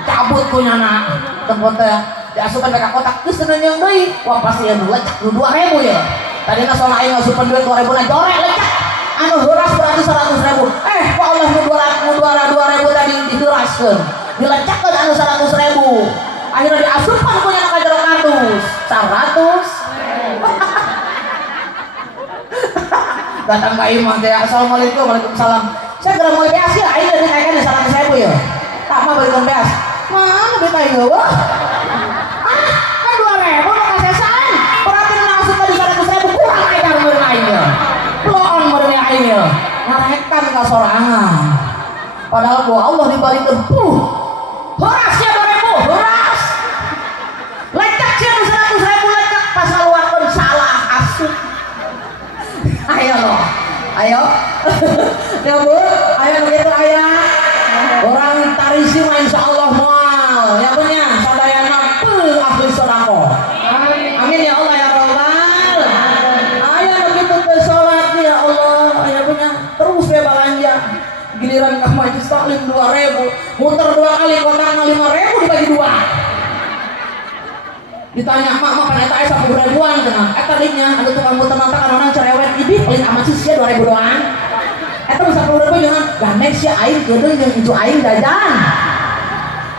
Cabut punya anak tempat teh diasupkan ke kotak geus yang deui. Wah pasti anu lecek 2.000 ya. Tadina soalna aing ngasupkeun duit 2.000 na jorek lecek. Anu heuras berarti 100.000. Kok Allah nu 2.000 tadi dihuraskeun. Dilecekkeun anu 100.000. Akhirnya diasupkan punya anak jero kardus 100. Datang ke imam teh assalamualaikum waalaikumsalam. Saya geura moal beas ya aing tadi kayak 100.000 ya. Tak mah balikan beas. Mana duit aing eueuh? Kan 2.000 mah kasesan. Berarti masuk tadi 100.000 kurang aing meureun aing ya. Loon meureun aing ya. Ngarekan ka sorangan. Padahal ku Allah dibalikeun heuras ya 2.000 heuras. Lecek sia 100.000 lecek pas ngaluarkeun salah asup. Ayo ya bu, ayo begitu ayah orang tarisi mah insya Allah mual ya punya sadayana ahli sodako amin ya Allah ya Rabbal ayo begitu ke sholat ya Allah ya punya terus ya belanja giliran ke majlis taklim 2.000 muter 2 kali kotaknya 5.000 dibagi 2 ditanya mak pan eta 10.000-an cenah eta dinya anu tukang muter nata kan orang cerewet ini pelit amat sih sia 2.000 doang eta 10.000 jangan gandeng sia aing keudeuh jeung itu aing jajan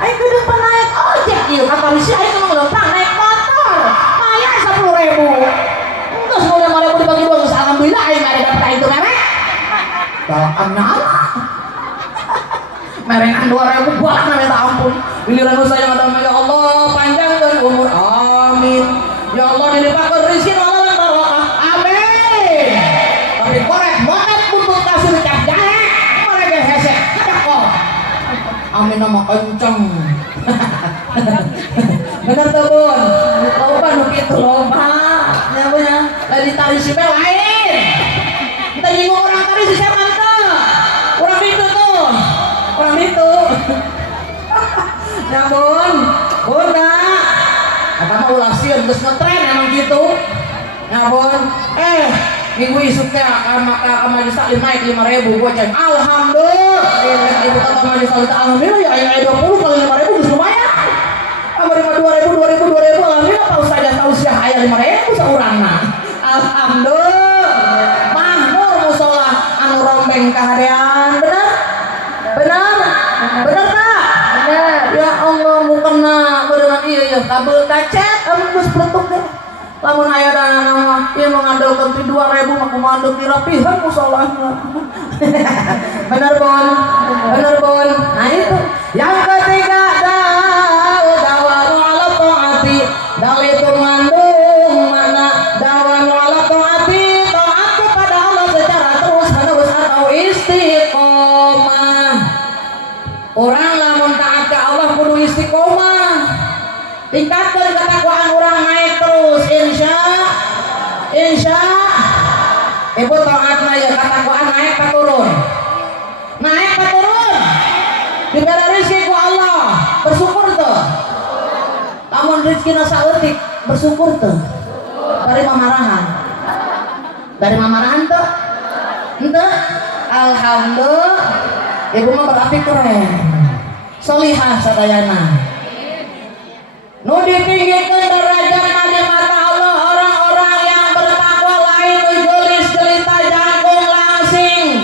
aing keudeuh pan naik ojek ieu kapal sia aing mah lempang naik motor aya 10.000 geus 5.000 dibagi 2 geus alhamdulillah aing ada dapat itu merek galak nyala merengan 2.000 buat na minta ampun giliran saya ngadaman ya Allah panjangkeun umur amin ya Allah dilimpahkeun rezeki Allah yang barokah amin tapi korek moket buntut kasur cap jahe mereka hesek cakep amin nama kenceng bener tuh bun loba nu kitu loba ya punya lagi tarisi mah lain kita nyinggung orang tarisi saya mantep orang itu tuh orang itu ya bunda kata mah ulah sieun geus ngetren emang gitu ya minggu isuk teh ka majelis taklim naik 5.000 goceng alhamdulillah ibu kata majelis taklim alhamdulillah ya aya 20 kali 5.000 geus lumayan amari mah 2.000 alhamdulillah Pak Ustaz tausiah aya 5.000 saurangna alhamdulillah mahmur musola anu rombeng kahadean bener tak? Ya Allah mukena berenang iya kabel kacet amun geus pletuk deh lamun aya dana mah ieu mangandalkeun ti 2.000 mah kumaha deuk dirapihan musolahna bener bon nah itu yang ketiga dawamu ala taati itu mengandung mana dawamu ala taati taat kepada Allah secara terus menerus atau istiqomah orang lamun taat ke Allah kudu istiqomah tingkatkan ketakwaan orang naik terus insya ibu taatna ya ketakwaan naik ke turun diberi rezeki ku Allah bersyukur tuh lamun rezeki saeutik bersyukur tuh dari mamarahan tuh ente alhamdulillah ibu mah berarti keren solihah sadayana nu ditinggikan derajat di mata Allah orang-orang yang bertakwa lain gelis gelita jangkung langsing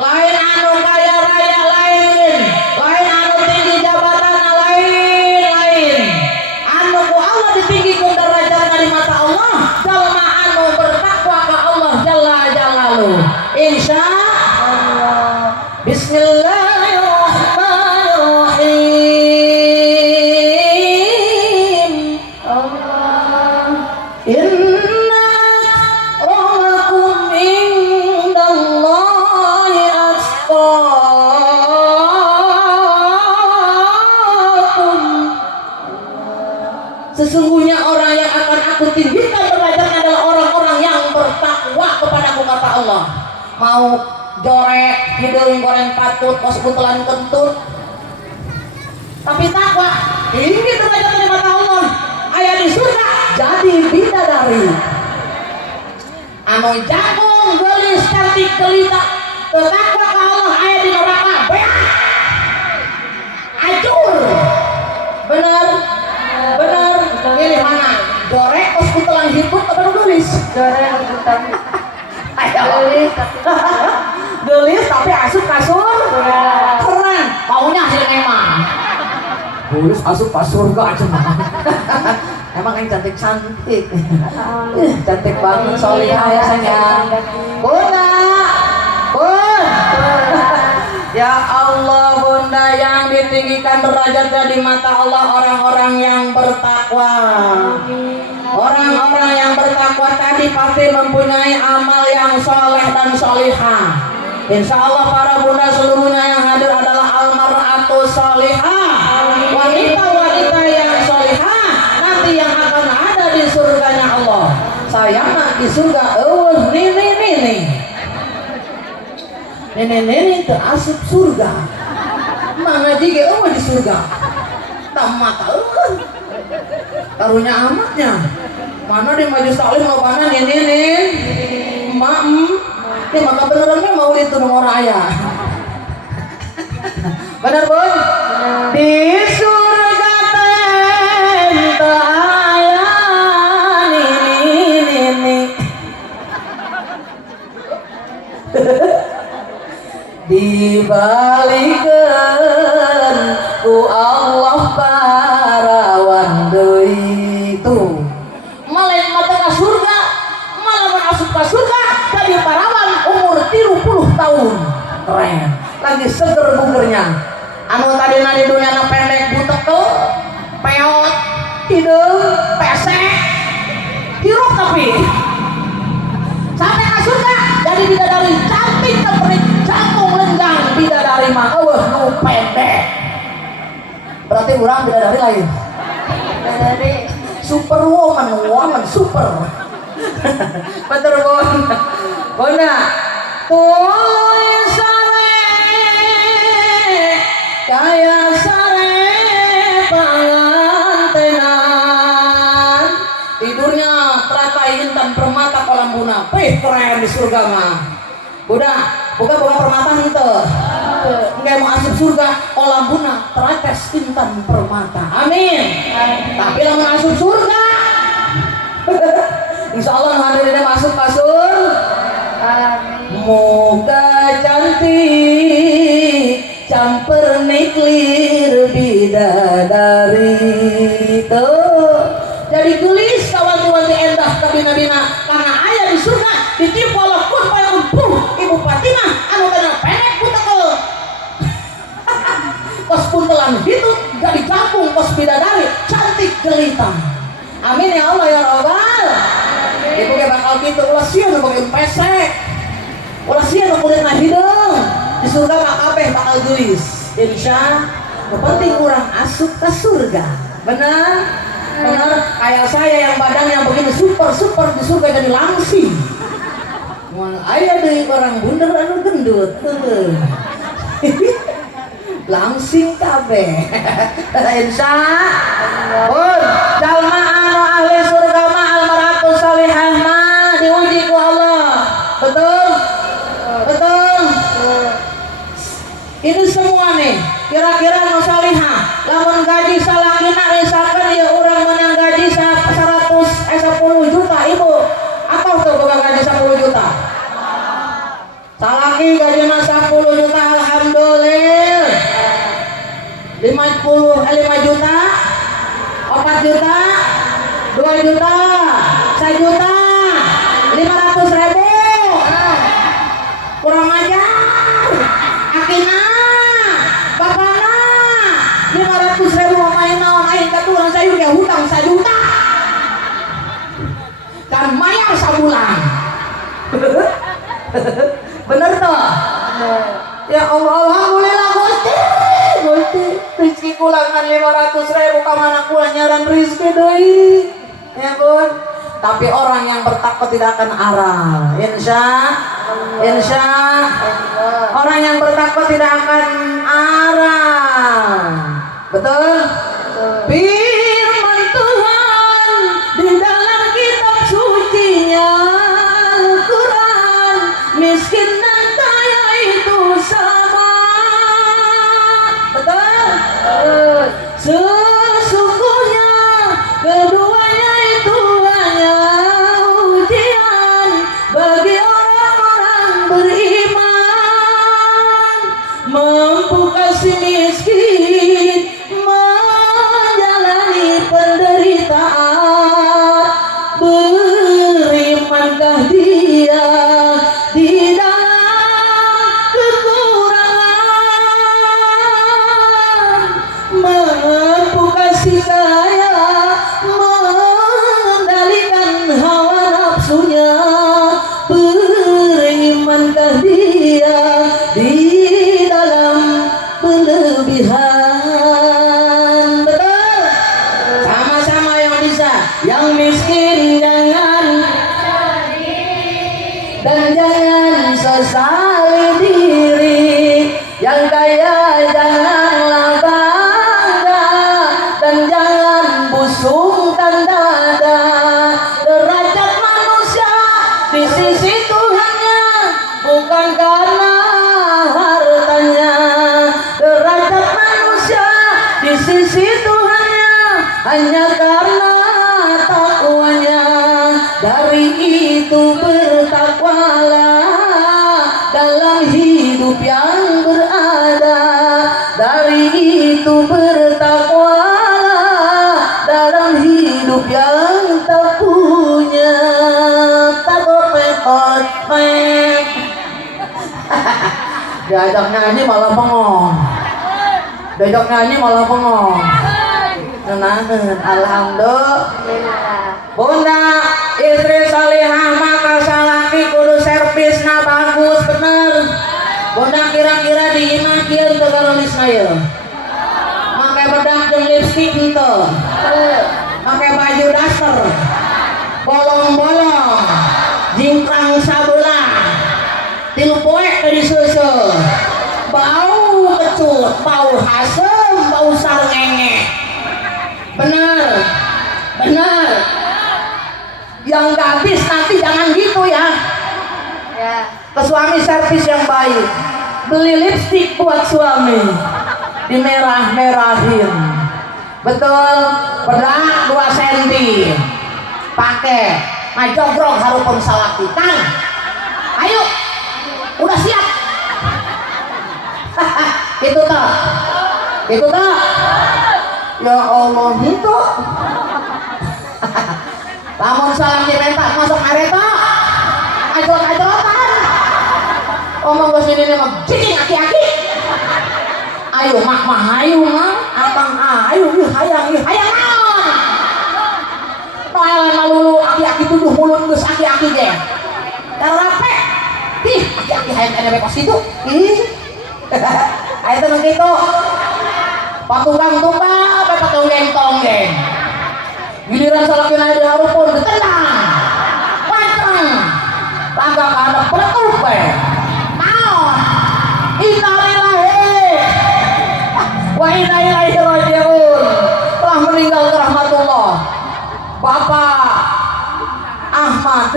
lain anu kaya raya lain anu tinggi jabatan lain anu ku Allah ditinggikan derajat di mata Allah jalma anu bertakwa ke Allah jalla jalaluhu insya Allah bismillahirrahmanirrahim inna rahmakum indallahi atqakum sesungguhnya orang yang akan aku tinggikan derajatnya adalah orang-orang yang bertakwa kepadaku kata Allah mau jorek hidung goreng patut kos buntelan kentut tapi takwa tinggi derajat di mata Allah aya di surga jadi bidadari anu jagung gelis cantik gelita takwa ka Allah aya di neraka beak acur bener ini mana jorek kos buntelan hidung atau gelis Goreng bukan ayo gelis. gelis tapi asup kasur keren maunya hasil emang gelis asup kasur gak aja mah emang yang cantik cantik banget solihah ya sayang bunda ya Allah bunda yang ditinggikan derajatnya di mata Allah orang-orang yang bertakwa orang-orang yang bertakwa tadi pasti mempunyai amal yang soleh dan solihah. Insya Allah para bunda seluruhnya yang hadir adalah almar'atus solihah, wanita-wanita yang solihah nanti yang akan ada di surganya Allah. Saya mah di surga nini ke asup surga mana juga di surga tamat karunya amatnya mana di majlis taklim lobana nini emak ini maka benerannya mau itu nomor raya bener bun di surga tenta aya nini dibalikeun ku Allah parawan deui tuh malaik mata ka surga malah masuk ka surga jadi parawan umur 30 tahun keren lagi seger bugernya anu tadi di dunia na pendek butekel peot hidung pesek hirup tapi sampai ka surga jadi bidadari cantik keperit jantung lenggang bidadari mah nu pendek berarti orang bidadari lain Bidadari woman super betul Bona tulis sare kaya sare pangantenan tidurnya teratai intan permata kolam buna keren di surga mah budak bukan permata itu enggak mau asup surga kolam buna terates intan permata amin tapi yang masuk surga insya Allah hadirinnya masuk kasur moga cantik camper niklir bidadari tuh jadi gelis kawan-kawan endah tapi nabina karena ayah di surga ditipu oleh pun pada ibu Fatimah anu tanya pendek butekel kos puntelan itu jadi kampung kos bidadari cantik jelita amin ya Allah ya Rabbal ibu kayak bakal gitu ulah sian bagian pesek ulah sian kulit na hidung di surga mah kabeh bakal gelis insya yang penting kurang asup ke surga benar kayak saya yang badannya begini super di surga jadi langsing ayah dari orang bundar anu gendut langsing kabeh insya pun jalma anu ahli surga mah almarhatus salihah mah diuji ku Allah betul ini semua nih kira-kira nu salihah lamun gaji salakina misalkan ya orang menang gaji 10 juta ibu apa tuh bukan gaji 10 juta salaki gajinya 10 juta alhamdulillah 5 juta 4 juta 2 juta 1 juta 500.000 kurang ajar akina bapana 500.000 main naon aing katuran saya udah hutang 1 juta kan mayar sabulan bener toh ya Allah alhamdulillah Gusti rezeki kulangan 500.000 ka mana kula nyaran rezeki deui ya Bun tapi orang yang bertakwa tidak akan aral. Insya orang yang bertakwa tidak akan aral. Betul? Firman Tuhan di dalam kitab sucinya Al-Quran, miskin dan kaya itu sama. Betul? Sesungguhnya keduanya itu hanya ujian bagi orang-orang beriman. Mampu kasih miskin, menjalani penderitaan, berimankah dia di dalam kekurangan? Mampu kasih kaya, mengendalikan hawa nafsunya, berimankah dia di dalam berlebihan? Betul? Sama-sama yang bisa. Yang miskin jangan dan jangan sesali diri. Yang kaya janganlah bangga dan jangan busungkan dada. Derajat manusia di sisi Tuhannya bukan karena hartanya. Derajat manusia di sisi Tuhannya hanya karena takwanya. Dari itu bertakwalah dalam hidup yang berada. Dari itu bertakwalah dalam hidup yang tak punya. Diajak nyanyi malah bengong. Diajak nyanyi malah bengong. Nenangin, alhamdulillah. Bunda, istri salihah maka salaki kudu servisna bagus bener. Bunda kira-kira di imah kieu teu garolisna ye. Make bedak jeung lipstik henteu. Make baju daster. Bolong-bolong. Jingkrang sabelah. 3 poe teh disusul. Bau kecut, bau hasem, bau sarengenge. Bener. Yang gak habis nanti jangan gitu ya. Ke suami servis yang baik. Beli lipstik buat suami, dimerah-merahin. Betul? Bedak 2 cm. Pakai ngajogrog harupun salaki. Kang, ayo, udah siap. Itu toh. Ya Allah, itu. Lamun salam dimentak masuk areta. Ajol-ajolan. Omong ke sini nih mah cicing aki-aki. Ayo mak mah ayo mah. Abang ayo hayang naon. Toelan malulu aki-aki tuduh mulut geus aki-aki ge. Tarape. Ih, aki-aki hayang ene pas itu. Ih. Ayo teh kitu. Patunggang-tunggang apa patunggeng-tonggeng. Giliran salaki naik di harupun ditendang. Panceng. Langkah ke anak peletup we. Naon? Innalillahi wa inna ilaihi raji'un. Telah meninggal ke rahmatullah Bapak Ahmad.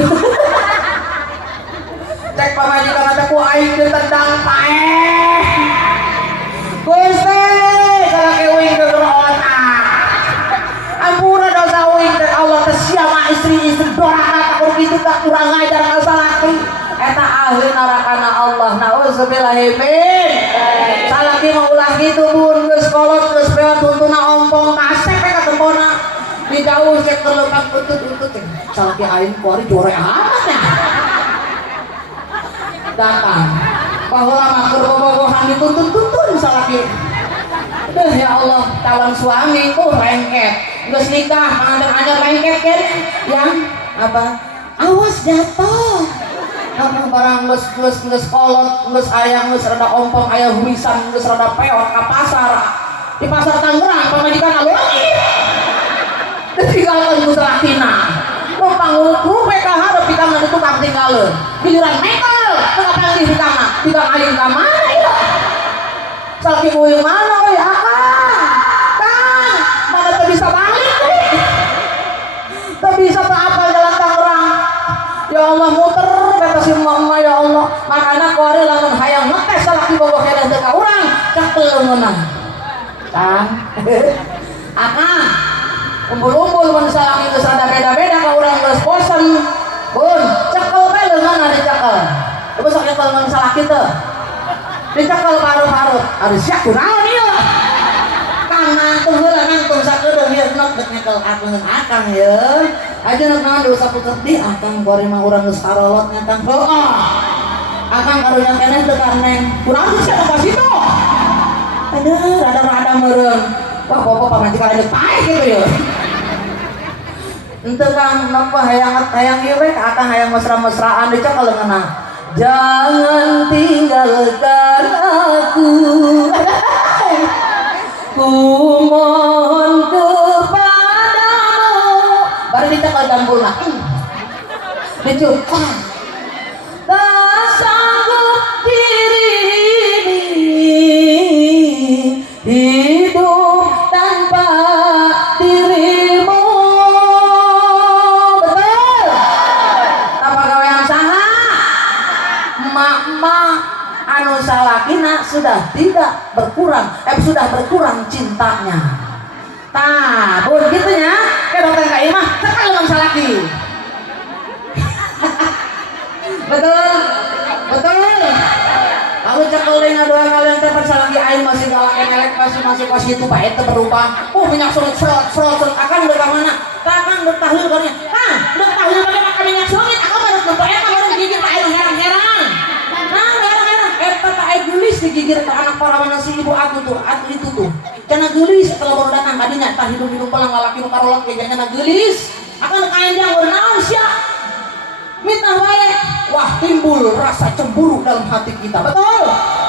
Cek pamajikan ada ku aing ditendang paeh. Gusti, salaki uing ke otak. Ampura dosa uing teh Allah teh siapa istri-istri doraka takut kitu tak kurang ajar ka salaki. Eta ahli narakana Allah. Nauzubillahi min. Salaki mah ulah kitu bun geus kolot geus beot tuntuna ompong kasep ka tempona. Di jauh cek terlepas utut-utut teh. Salaki aing kuari jore amat nya. Datang bahwa makur bobogohan dituntun-tuntun salaki. Aduh ya Allah, calon suami tuh lengket. Geus nikah panganten-anyar lengket kan yang apa? Awas jatuh. Kamu barang geus kolot, geus ayam, geus rada ompong, aya humisan, geus rada peot ka pasar. Di pasar Tangerang pamajikan alur. Ditinggalkeun ku salakina. pangukur mereka harap kita itu tukang tinggalin giliran mekel tengah panggil di kamar tidak ngayin kamar ya salah ibu yang mana ya kan mana tak bisa balik tak bisa apa jalan Tangerang ya Allah muter kata si mama ya Allah makanya kuari lamun hayang ngetes salah ibu kedah teka orang cekel menang kan akang umbul-umbul mun salah itu ada beda-beda ka urang geus bosen bun cekel bae leungeun ada cekel terus sok nyekel ngan salah kitu dicekel paru-paru ada sia kunaon ieu kang ngantung heula ngantung sakedeung ieu nok dek nyekel akang ye ajeuna naon dosa puter di akang bari mah urang geus sarolot nyatang heuh akang karunya keneh teu karneng kunaon sih sia pas itu aduh rada-rada meureun wah bapak pamajikan ada pae gitu ya ente kang napa hayang ieu we akang hayang mesra-mesraan dicekel leungeunna jangan tinggalkan aku ku mohon kepadamu baru dicekel jambulna dicup tak sanggup diri ini hidup tanpa dirimu betul tanpa gawean saha mak-mak anu salakina sudah berkurang cintanya tah bun gitu nya ke datang ka imah cekal leungeun salaki betul lalu cekel deui ngadoa kalian teh salaki aing masih galak elek masih pas itu pak eta berubah minyak surut akan udah ka mana takang udah tahlil kanya udah tahlil pakai makan minyak surut aku baru nempo eta baru gigir ka aing heran-heran eta tak aing geulis digigir ka anak parawana si ibu aku tuh itu tuh cenah geulis setelah baru datang kadinya tah hidup palang ngalaki nu karolot ge cenah geulis akan kaendang naon sia minta wae wah timbul rasa cemburu dalam hati kita betul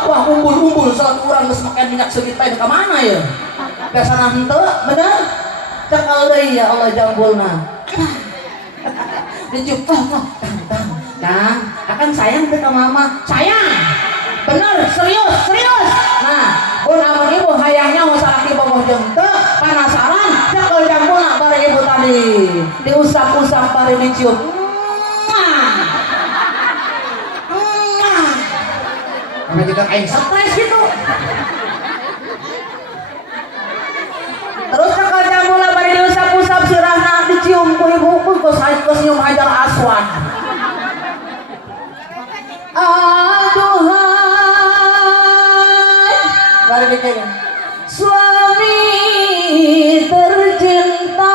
wah umbul selalu kurang geus make minyak seugit teh ka mana ya biasana henteu bener cekal deui ya Allah jambulna dicup Kang akan sayang teh ka mama sayang bener serius nah pun amun ibu hayangnya mau salaki bogoh jeung teu panasaran cekal jambulna bari ibu tadi diusap-usap bari dicium karena kita aing stres gitu terus cekal jambulna bari diusap-usap sirahna dicium ku ibu ku nyium Hajar Aswad aduhai bari dikene suami tercinta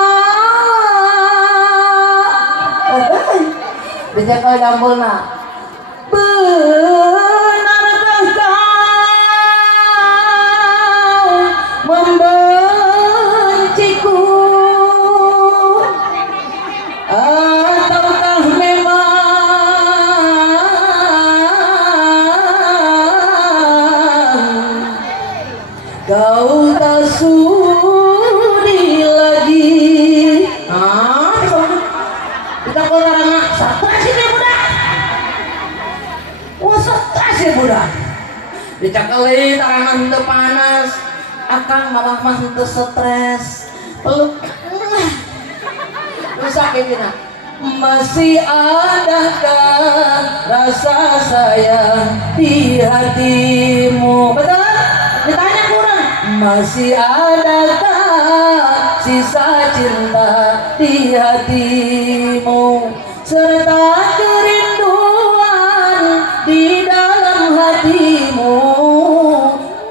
dicekal jambulna membenciku ataukah memang kau tak sudi lagi kita korang stres ini budak wah stres ya budak dicakeli tarangan henteu panas akang mamah mah henteu stres peluk rusak gini masih adakah rasa sayang di hatimu betul ditanya kurang masih adakah sisa cinta di hatimu serta kerinduan di dalam hatimu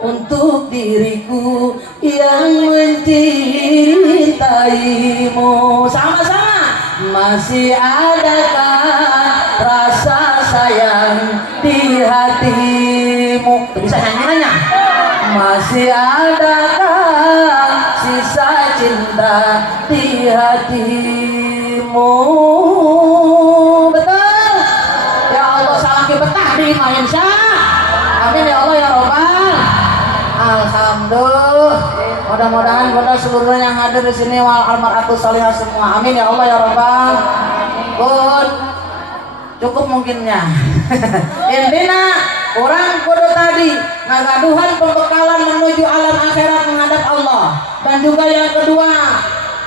untuk diriku yang mencintaimu sama-sama masih adakah rasa sayang di hatimu bisa nyanyi masih adakah sisa cinta di hatimu betul ya Allah salah betah di insya amin ya Allah ya Robbal alhamdulillah mudah-mudahan kepada seluruh yang hadir di sini wal almarhum salihah semua amin ya Allah ya Robbal Bun, cukup mungkinnya. Intinya orang kudu tadi ngagaduhan pembekalan menuju alam akhirat menghadap Allah, dan juga yang kedua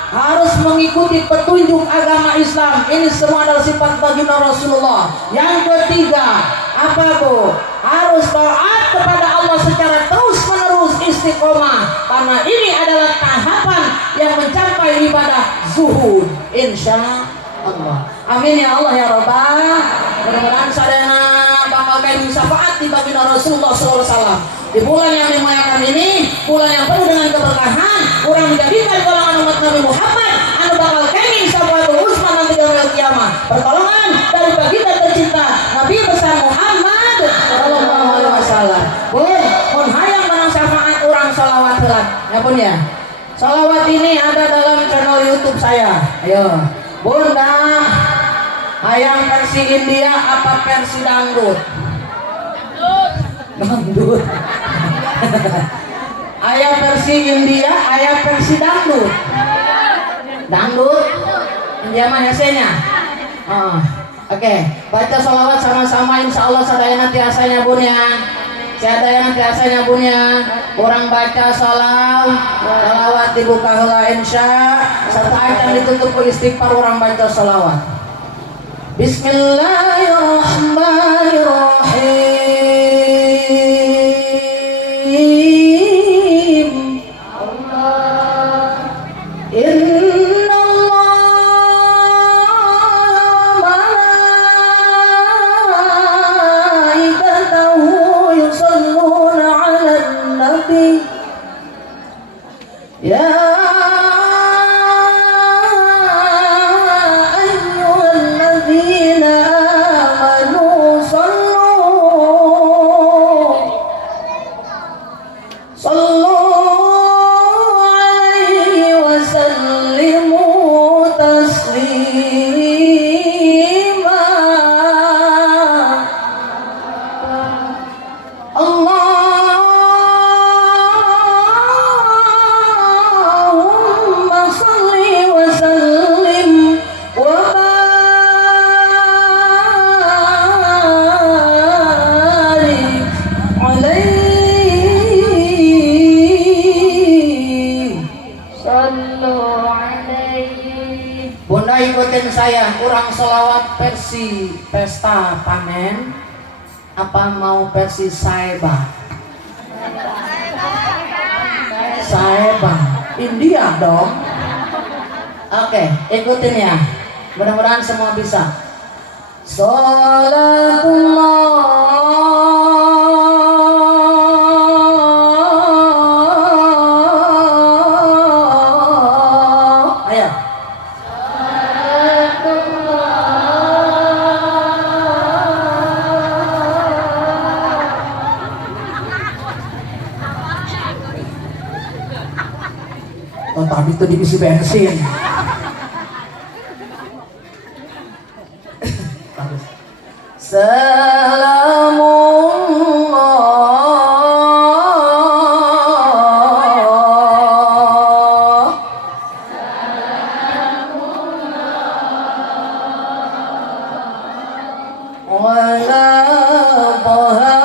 harus mengikuti petunjuk agama Islam. Ini semua adalah sifat baginda Rasulullah. Yang ketiga, apa Bu? Harus taat kepada Allah secara terus menerus, istiqomah, karena ini adalah tahapan yang mencapai ibadah zuhud, insya Allah. Amin ya Allah ya Rabbah. Mudah-mudahan sadana bakal kain syafaat di baginda Rasulullah SAW di bulan yang dimuliakan ini, bulan yang penuh dengan keberkahan. Kurang dijadikan golongan umat Nabi Muhammad anu bakal kain syafaat Utsman nanti di hari kiamat. Pertolongan dari baginda tercinta Nabi besar Muhammad sallallahu alaihi wasallam. Bun, mun hayang menang syafaat orang sholawat heula. Ya Bun ya. Sholawat ini ada dalam channel YouTube saya. Ayo. Bunda, hayang versi India apa versi dangdut? Dangdut. Ayah versi India, ayah versi dangdut. Dangdut. India mah hesenya. Oke, baca sholawat sama-sama, insya Allah sadayana tiasanya Bun ya. Sadayana tiasanya Bun ya. Orang baca sholawat dibuka heula insya, serta akan ditutup ku istighfar orang baca sholawat. Bismillahirrahmanirrahim. Ya ayyuhalladzina amanu sallu alaihi wa sallimu taslima. Allahumma salli wa sallim wa barik alaihi. Sallu alaihi. Bunda ikutin saya, kurang sholawat versi pesta panen apa mau versi saeba? Saeba India dong. Oke, ikutin ya, mudah-mudahan semua bisa. Salatullah. Ayo. Oh, tadi tuh diisi bensin. Salamullah. Wala Taha.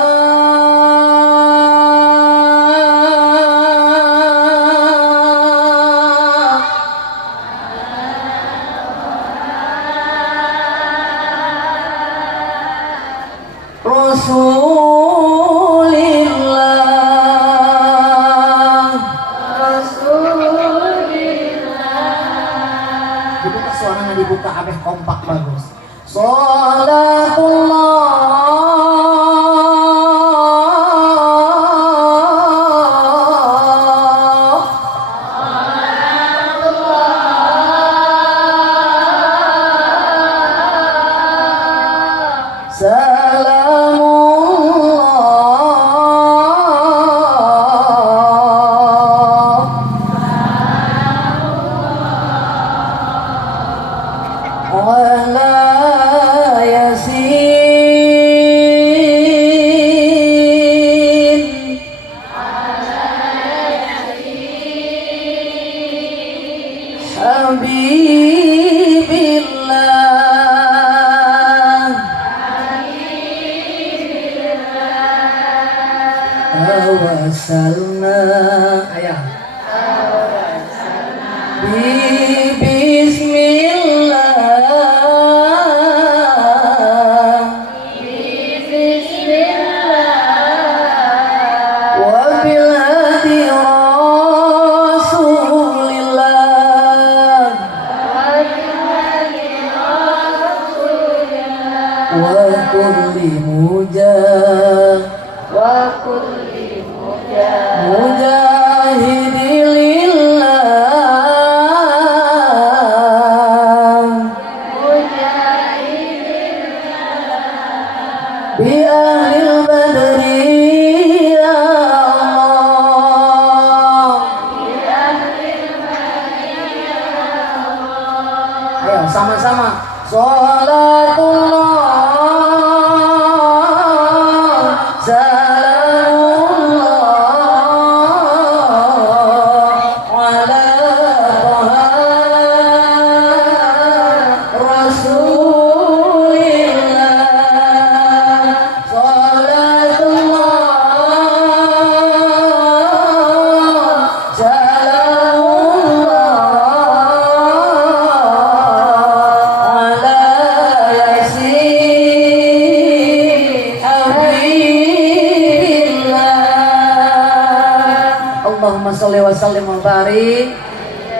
tawassalna ayah bismillah wa bil hadi rasulillah wa kulli mujahidi lillah bi ahlil badri ya Allah. Ayo sama-sama salatullah salamullah ala toha rasulillah salatullah salamullah ala yasin habibillah. Allahumma sholli wa sallim wa barik.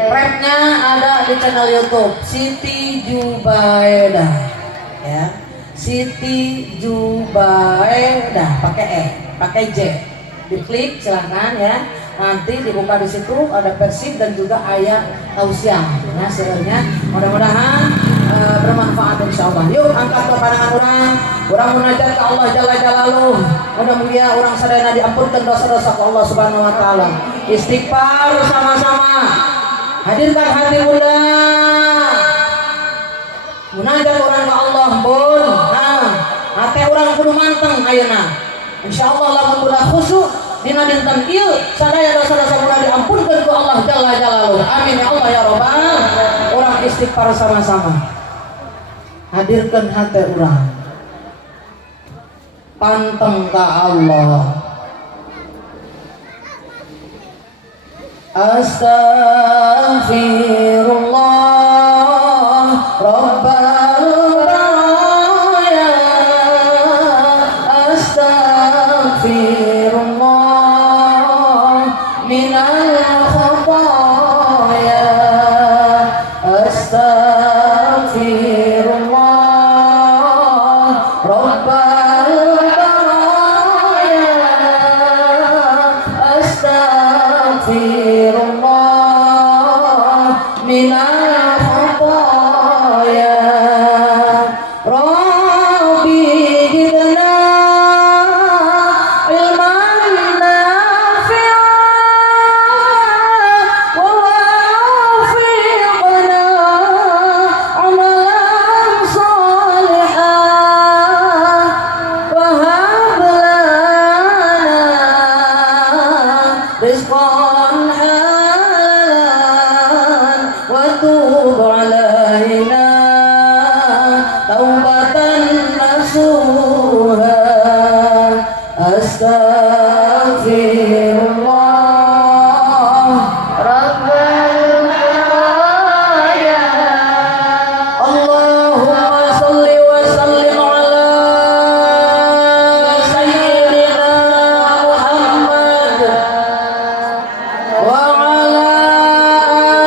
Rapnya ada di channel YouTube Siti Jubaidah ya. Siti Jubaidah pakai J. Diklik silahkan ya. Nanti dibuka di situ ada persib dan juga ayat tausiah ya sebenarnya. Mudah-mudahan bermanfaat insyaallah. Yuk angkat ke pandangan orang munajat ke Allah jalla jalaluh. Mudah-mudahan orang sadayana diampunkan dosa-dosa ke Allah Subhanahu wa taala. Istighfar sama-sama. Hadirkan hati bunda. Munajat orang ke Allah pun. Hati orang kudu manteng ayeuna. Insyaallah lamun budak khusyuk dina dinten ieu sadaya dosa-dosa budak diampunkeun ku Allah jalla jalaluh. Amin ya Allah ya rabbal. Orang istighfar sama-sama. Hadirkan hati orang. Panteng ka Allah. Astaghfirullah Rabbal baraya. Astaghfirullah minal khataya. Astaghfirullah Rabbal baraya. Astaghfirullah minal khataya. Rabbi zidna ilman nafi'an wa wafiqna amalan salihan wa hab lana rizqan halalan wa tub alaina taubatan nasuha. Astaghfirullah Rabbal baraya. Allahumma salli wa sallim ala sayyidina Muhammad wa ala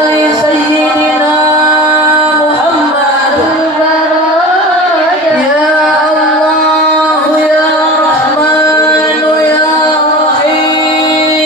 ali sayyidina Muhammad. Ya Allah ya Rahman ya Rahim.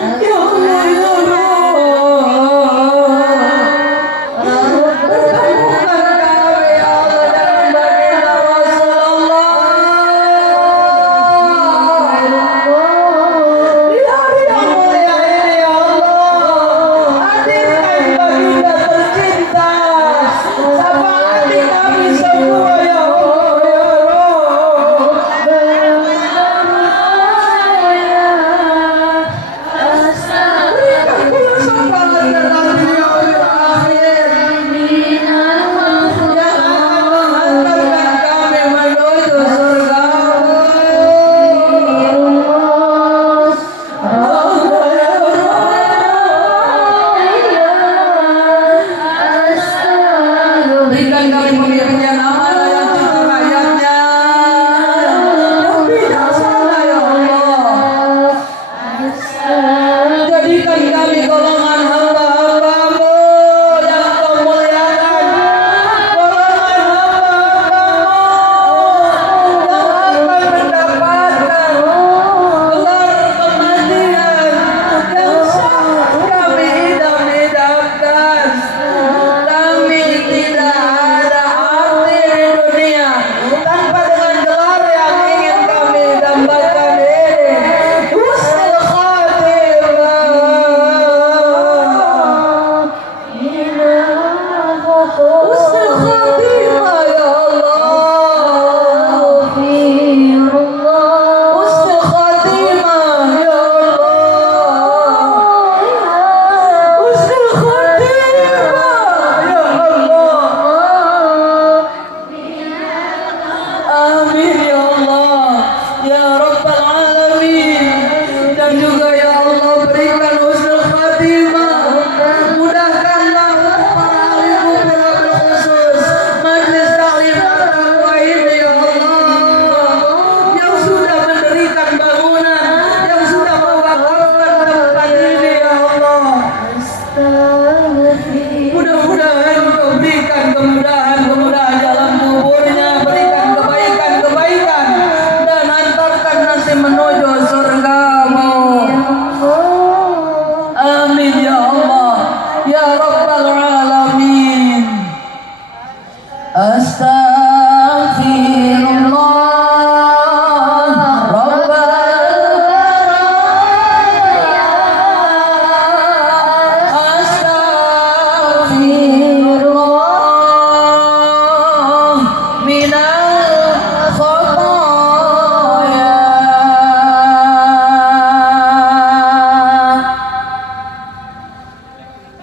Ya Allah ya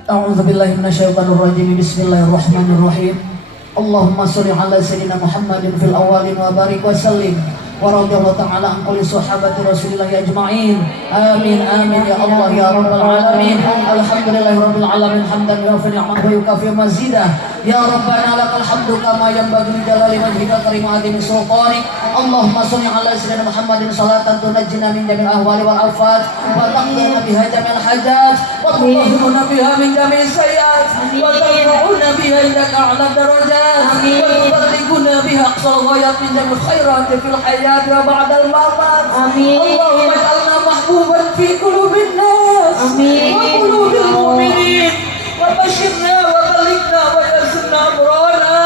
A'udzubillahiminasyaitonirrajim. Bismillahirrahmanirrahim. Allahumma sholli ala sayyidina Muhammadin fil awwalin wa barik wa sallim wa radhiyallahu ta'ala an kulli sahabati Rasulillah ajma'in. Amin amin ya Allah ya rabbal alamin. Alhamdulillahirabbil alamin hamdan yuwafi ni'amahu wa yukafi mazidah. Ya Rabbana lakal hamdu kama yanbaghi li jalali wajhika karim azimi sultanik. Allahumma sholli ala sayyidina Muhammadin salatan tunajjina min jamil ahwali wal afat wa taqdina biha jamil hajat wa tuqihuna biha min jamil sayyat wa tarfa'una biha indaka a'la darajat wa tuballighuna biha aqsal ghayat min jamil khairat fil hayat wa ba'dal mamat. Amin. Allahumma ij'alna mahbuban fi qulubin nas wa qulubil mu'minin wa bashirna wa balighna wa yassirna amrana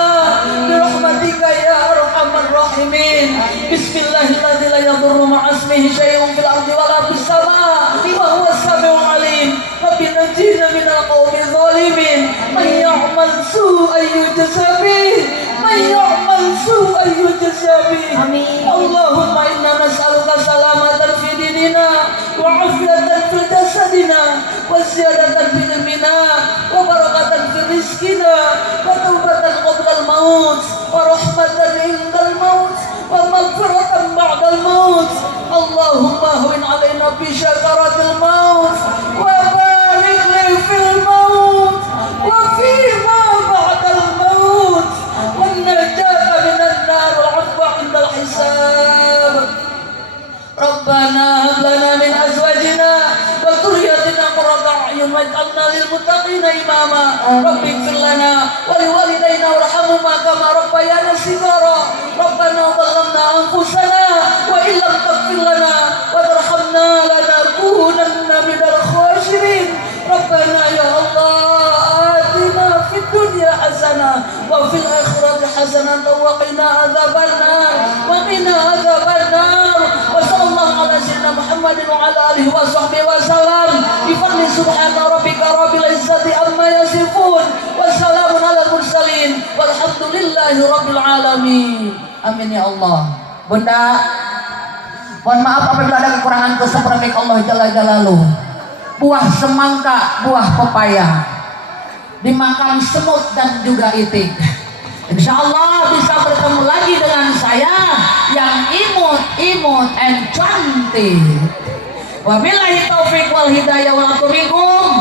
bi rahmatika ya arhamar rahimin. Bismillahirrahmanirrahim. La yadurru ma'asmihi syai'un fil ardi wa la fis sama' wa huwa as-sami'ul 'alim. Rabbi najjina minal qawmi zalimin. Man ya'mal su'an yujza bih, man ya'mal su'an yujza bih. Amin. Allahumma inna nas'aluka salamatan fi dinina wa 'afiyatan fil jasadina wa ziyadatan fi ilmina wa barakatan fi rizqina wa taubatan qabla al-maut wa rahmatan indal maut wa maghfiratan ba'dal maut. Allahumma hawin 'alaina bi syakaratil maut wa barik li fil maut wa fi ma ba'dal maut wan najata minan nar wal 'afwa 'indal hisab. Rabbana hab lana min azwajina wa dhurriyyatina qurrata a'yun waj'alna lil muttaqina imama. Rabbi ighfir lana wa liwalidayna warhamhuma kama rabbayana shighara. Rabbana zalamna anfusana wa illam taghfir lana wa tarhamna lanakunanna minal ala alihi wa sahbihi wa sallam. Bifadli subhana rabbika rabbil izzati amma yasifun. Wassalamun ala mursalin. Walhamdulillahi rabbil alamin. Amin ya Allah. Bunda, mohon maaf apabila ada kekurangan seperti Allah Jalla Jalaluhu. Buah semangka, buah pepaya dimakan semut dan juga itik. Insya Allah bisa bertemu lagi dengan saya yang imut and cantik. Wabillahi taufiq wal hidayah wal atubikum.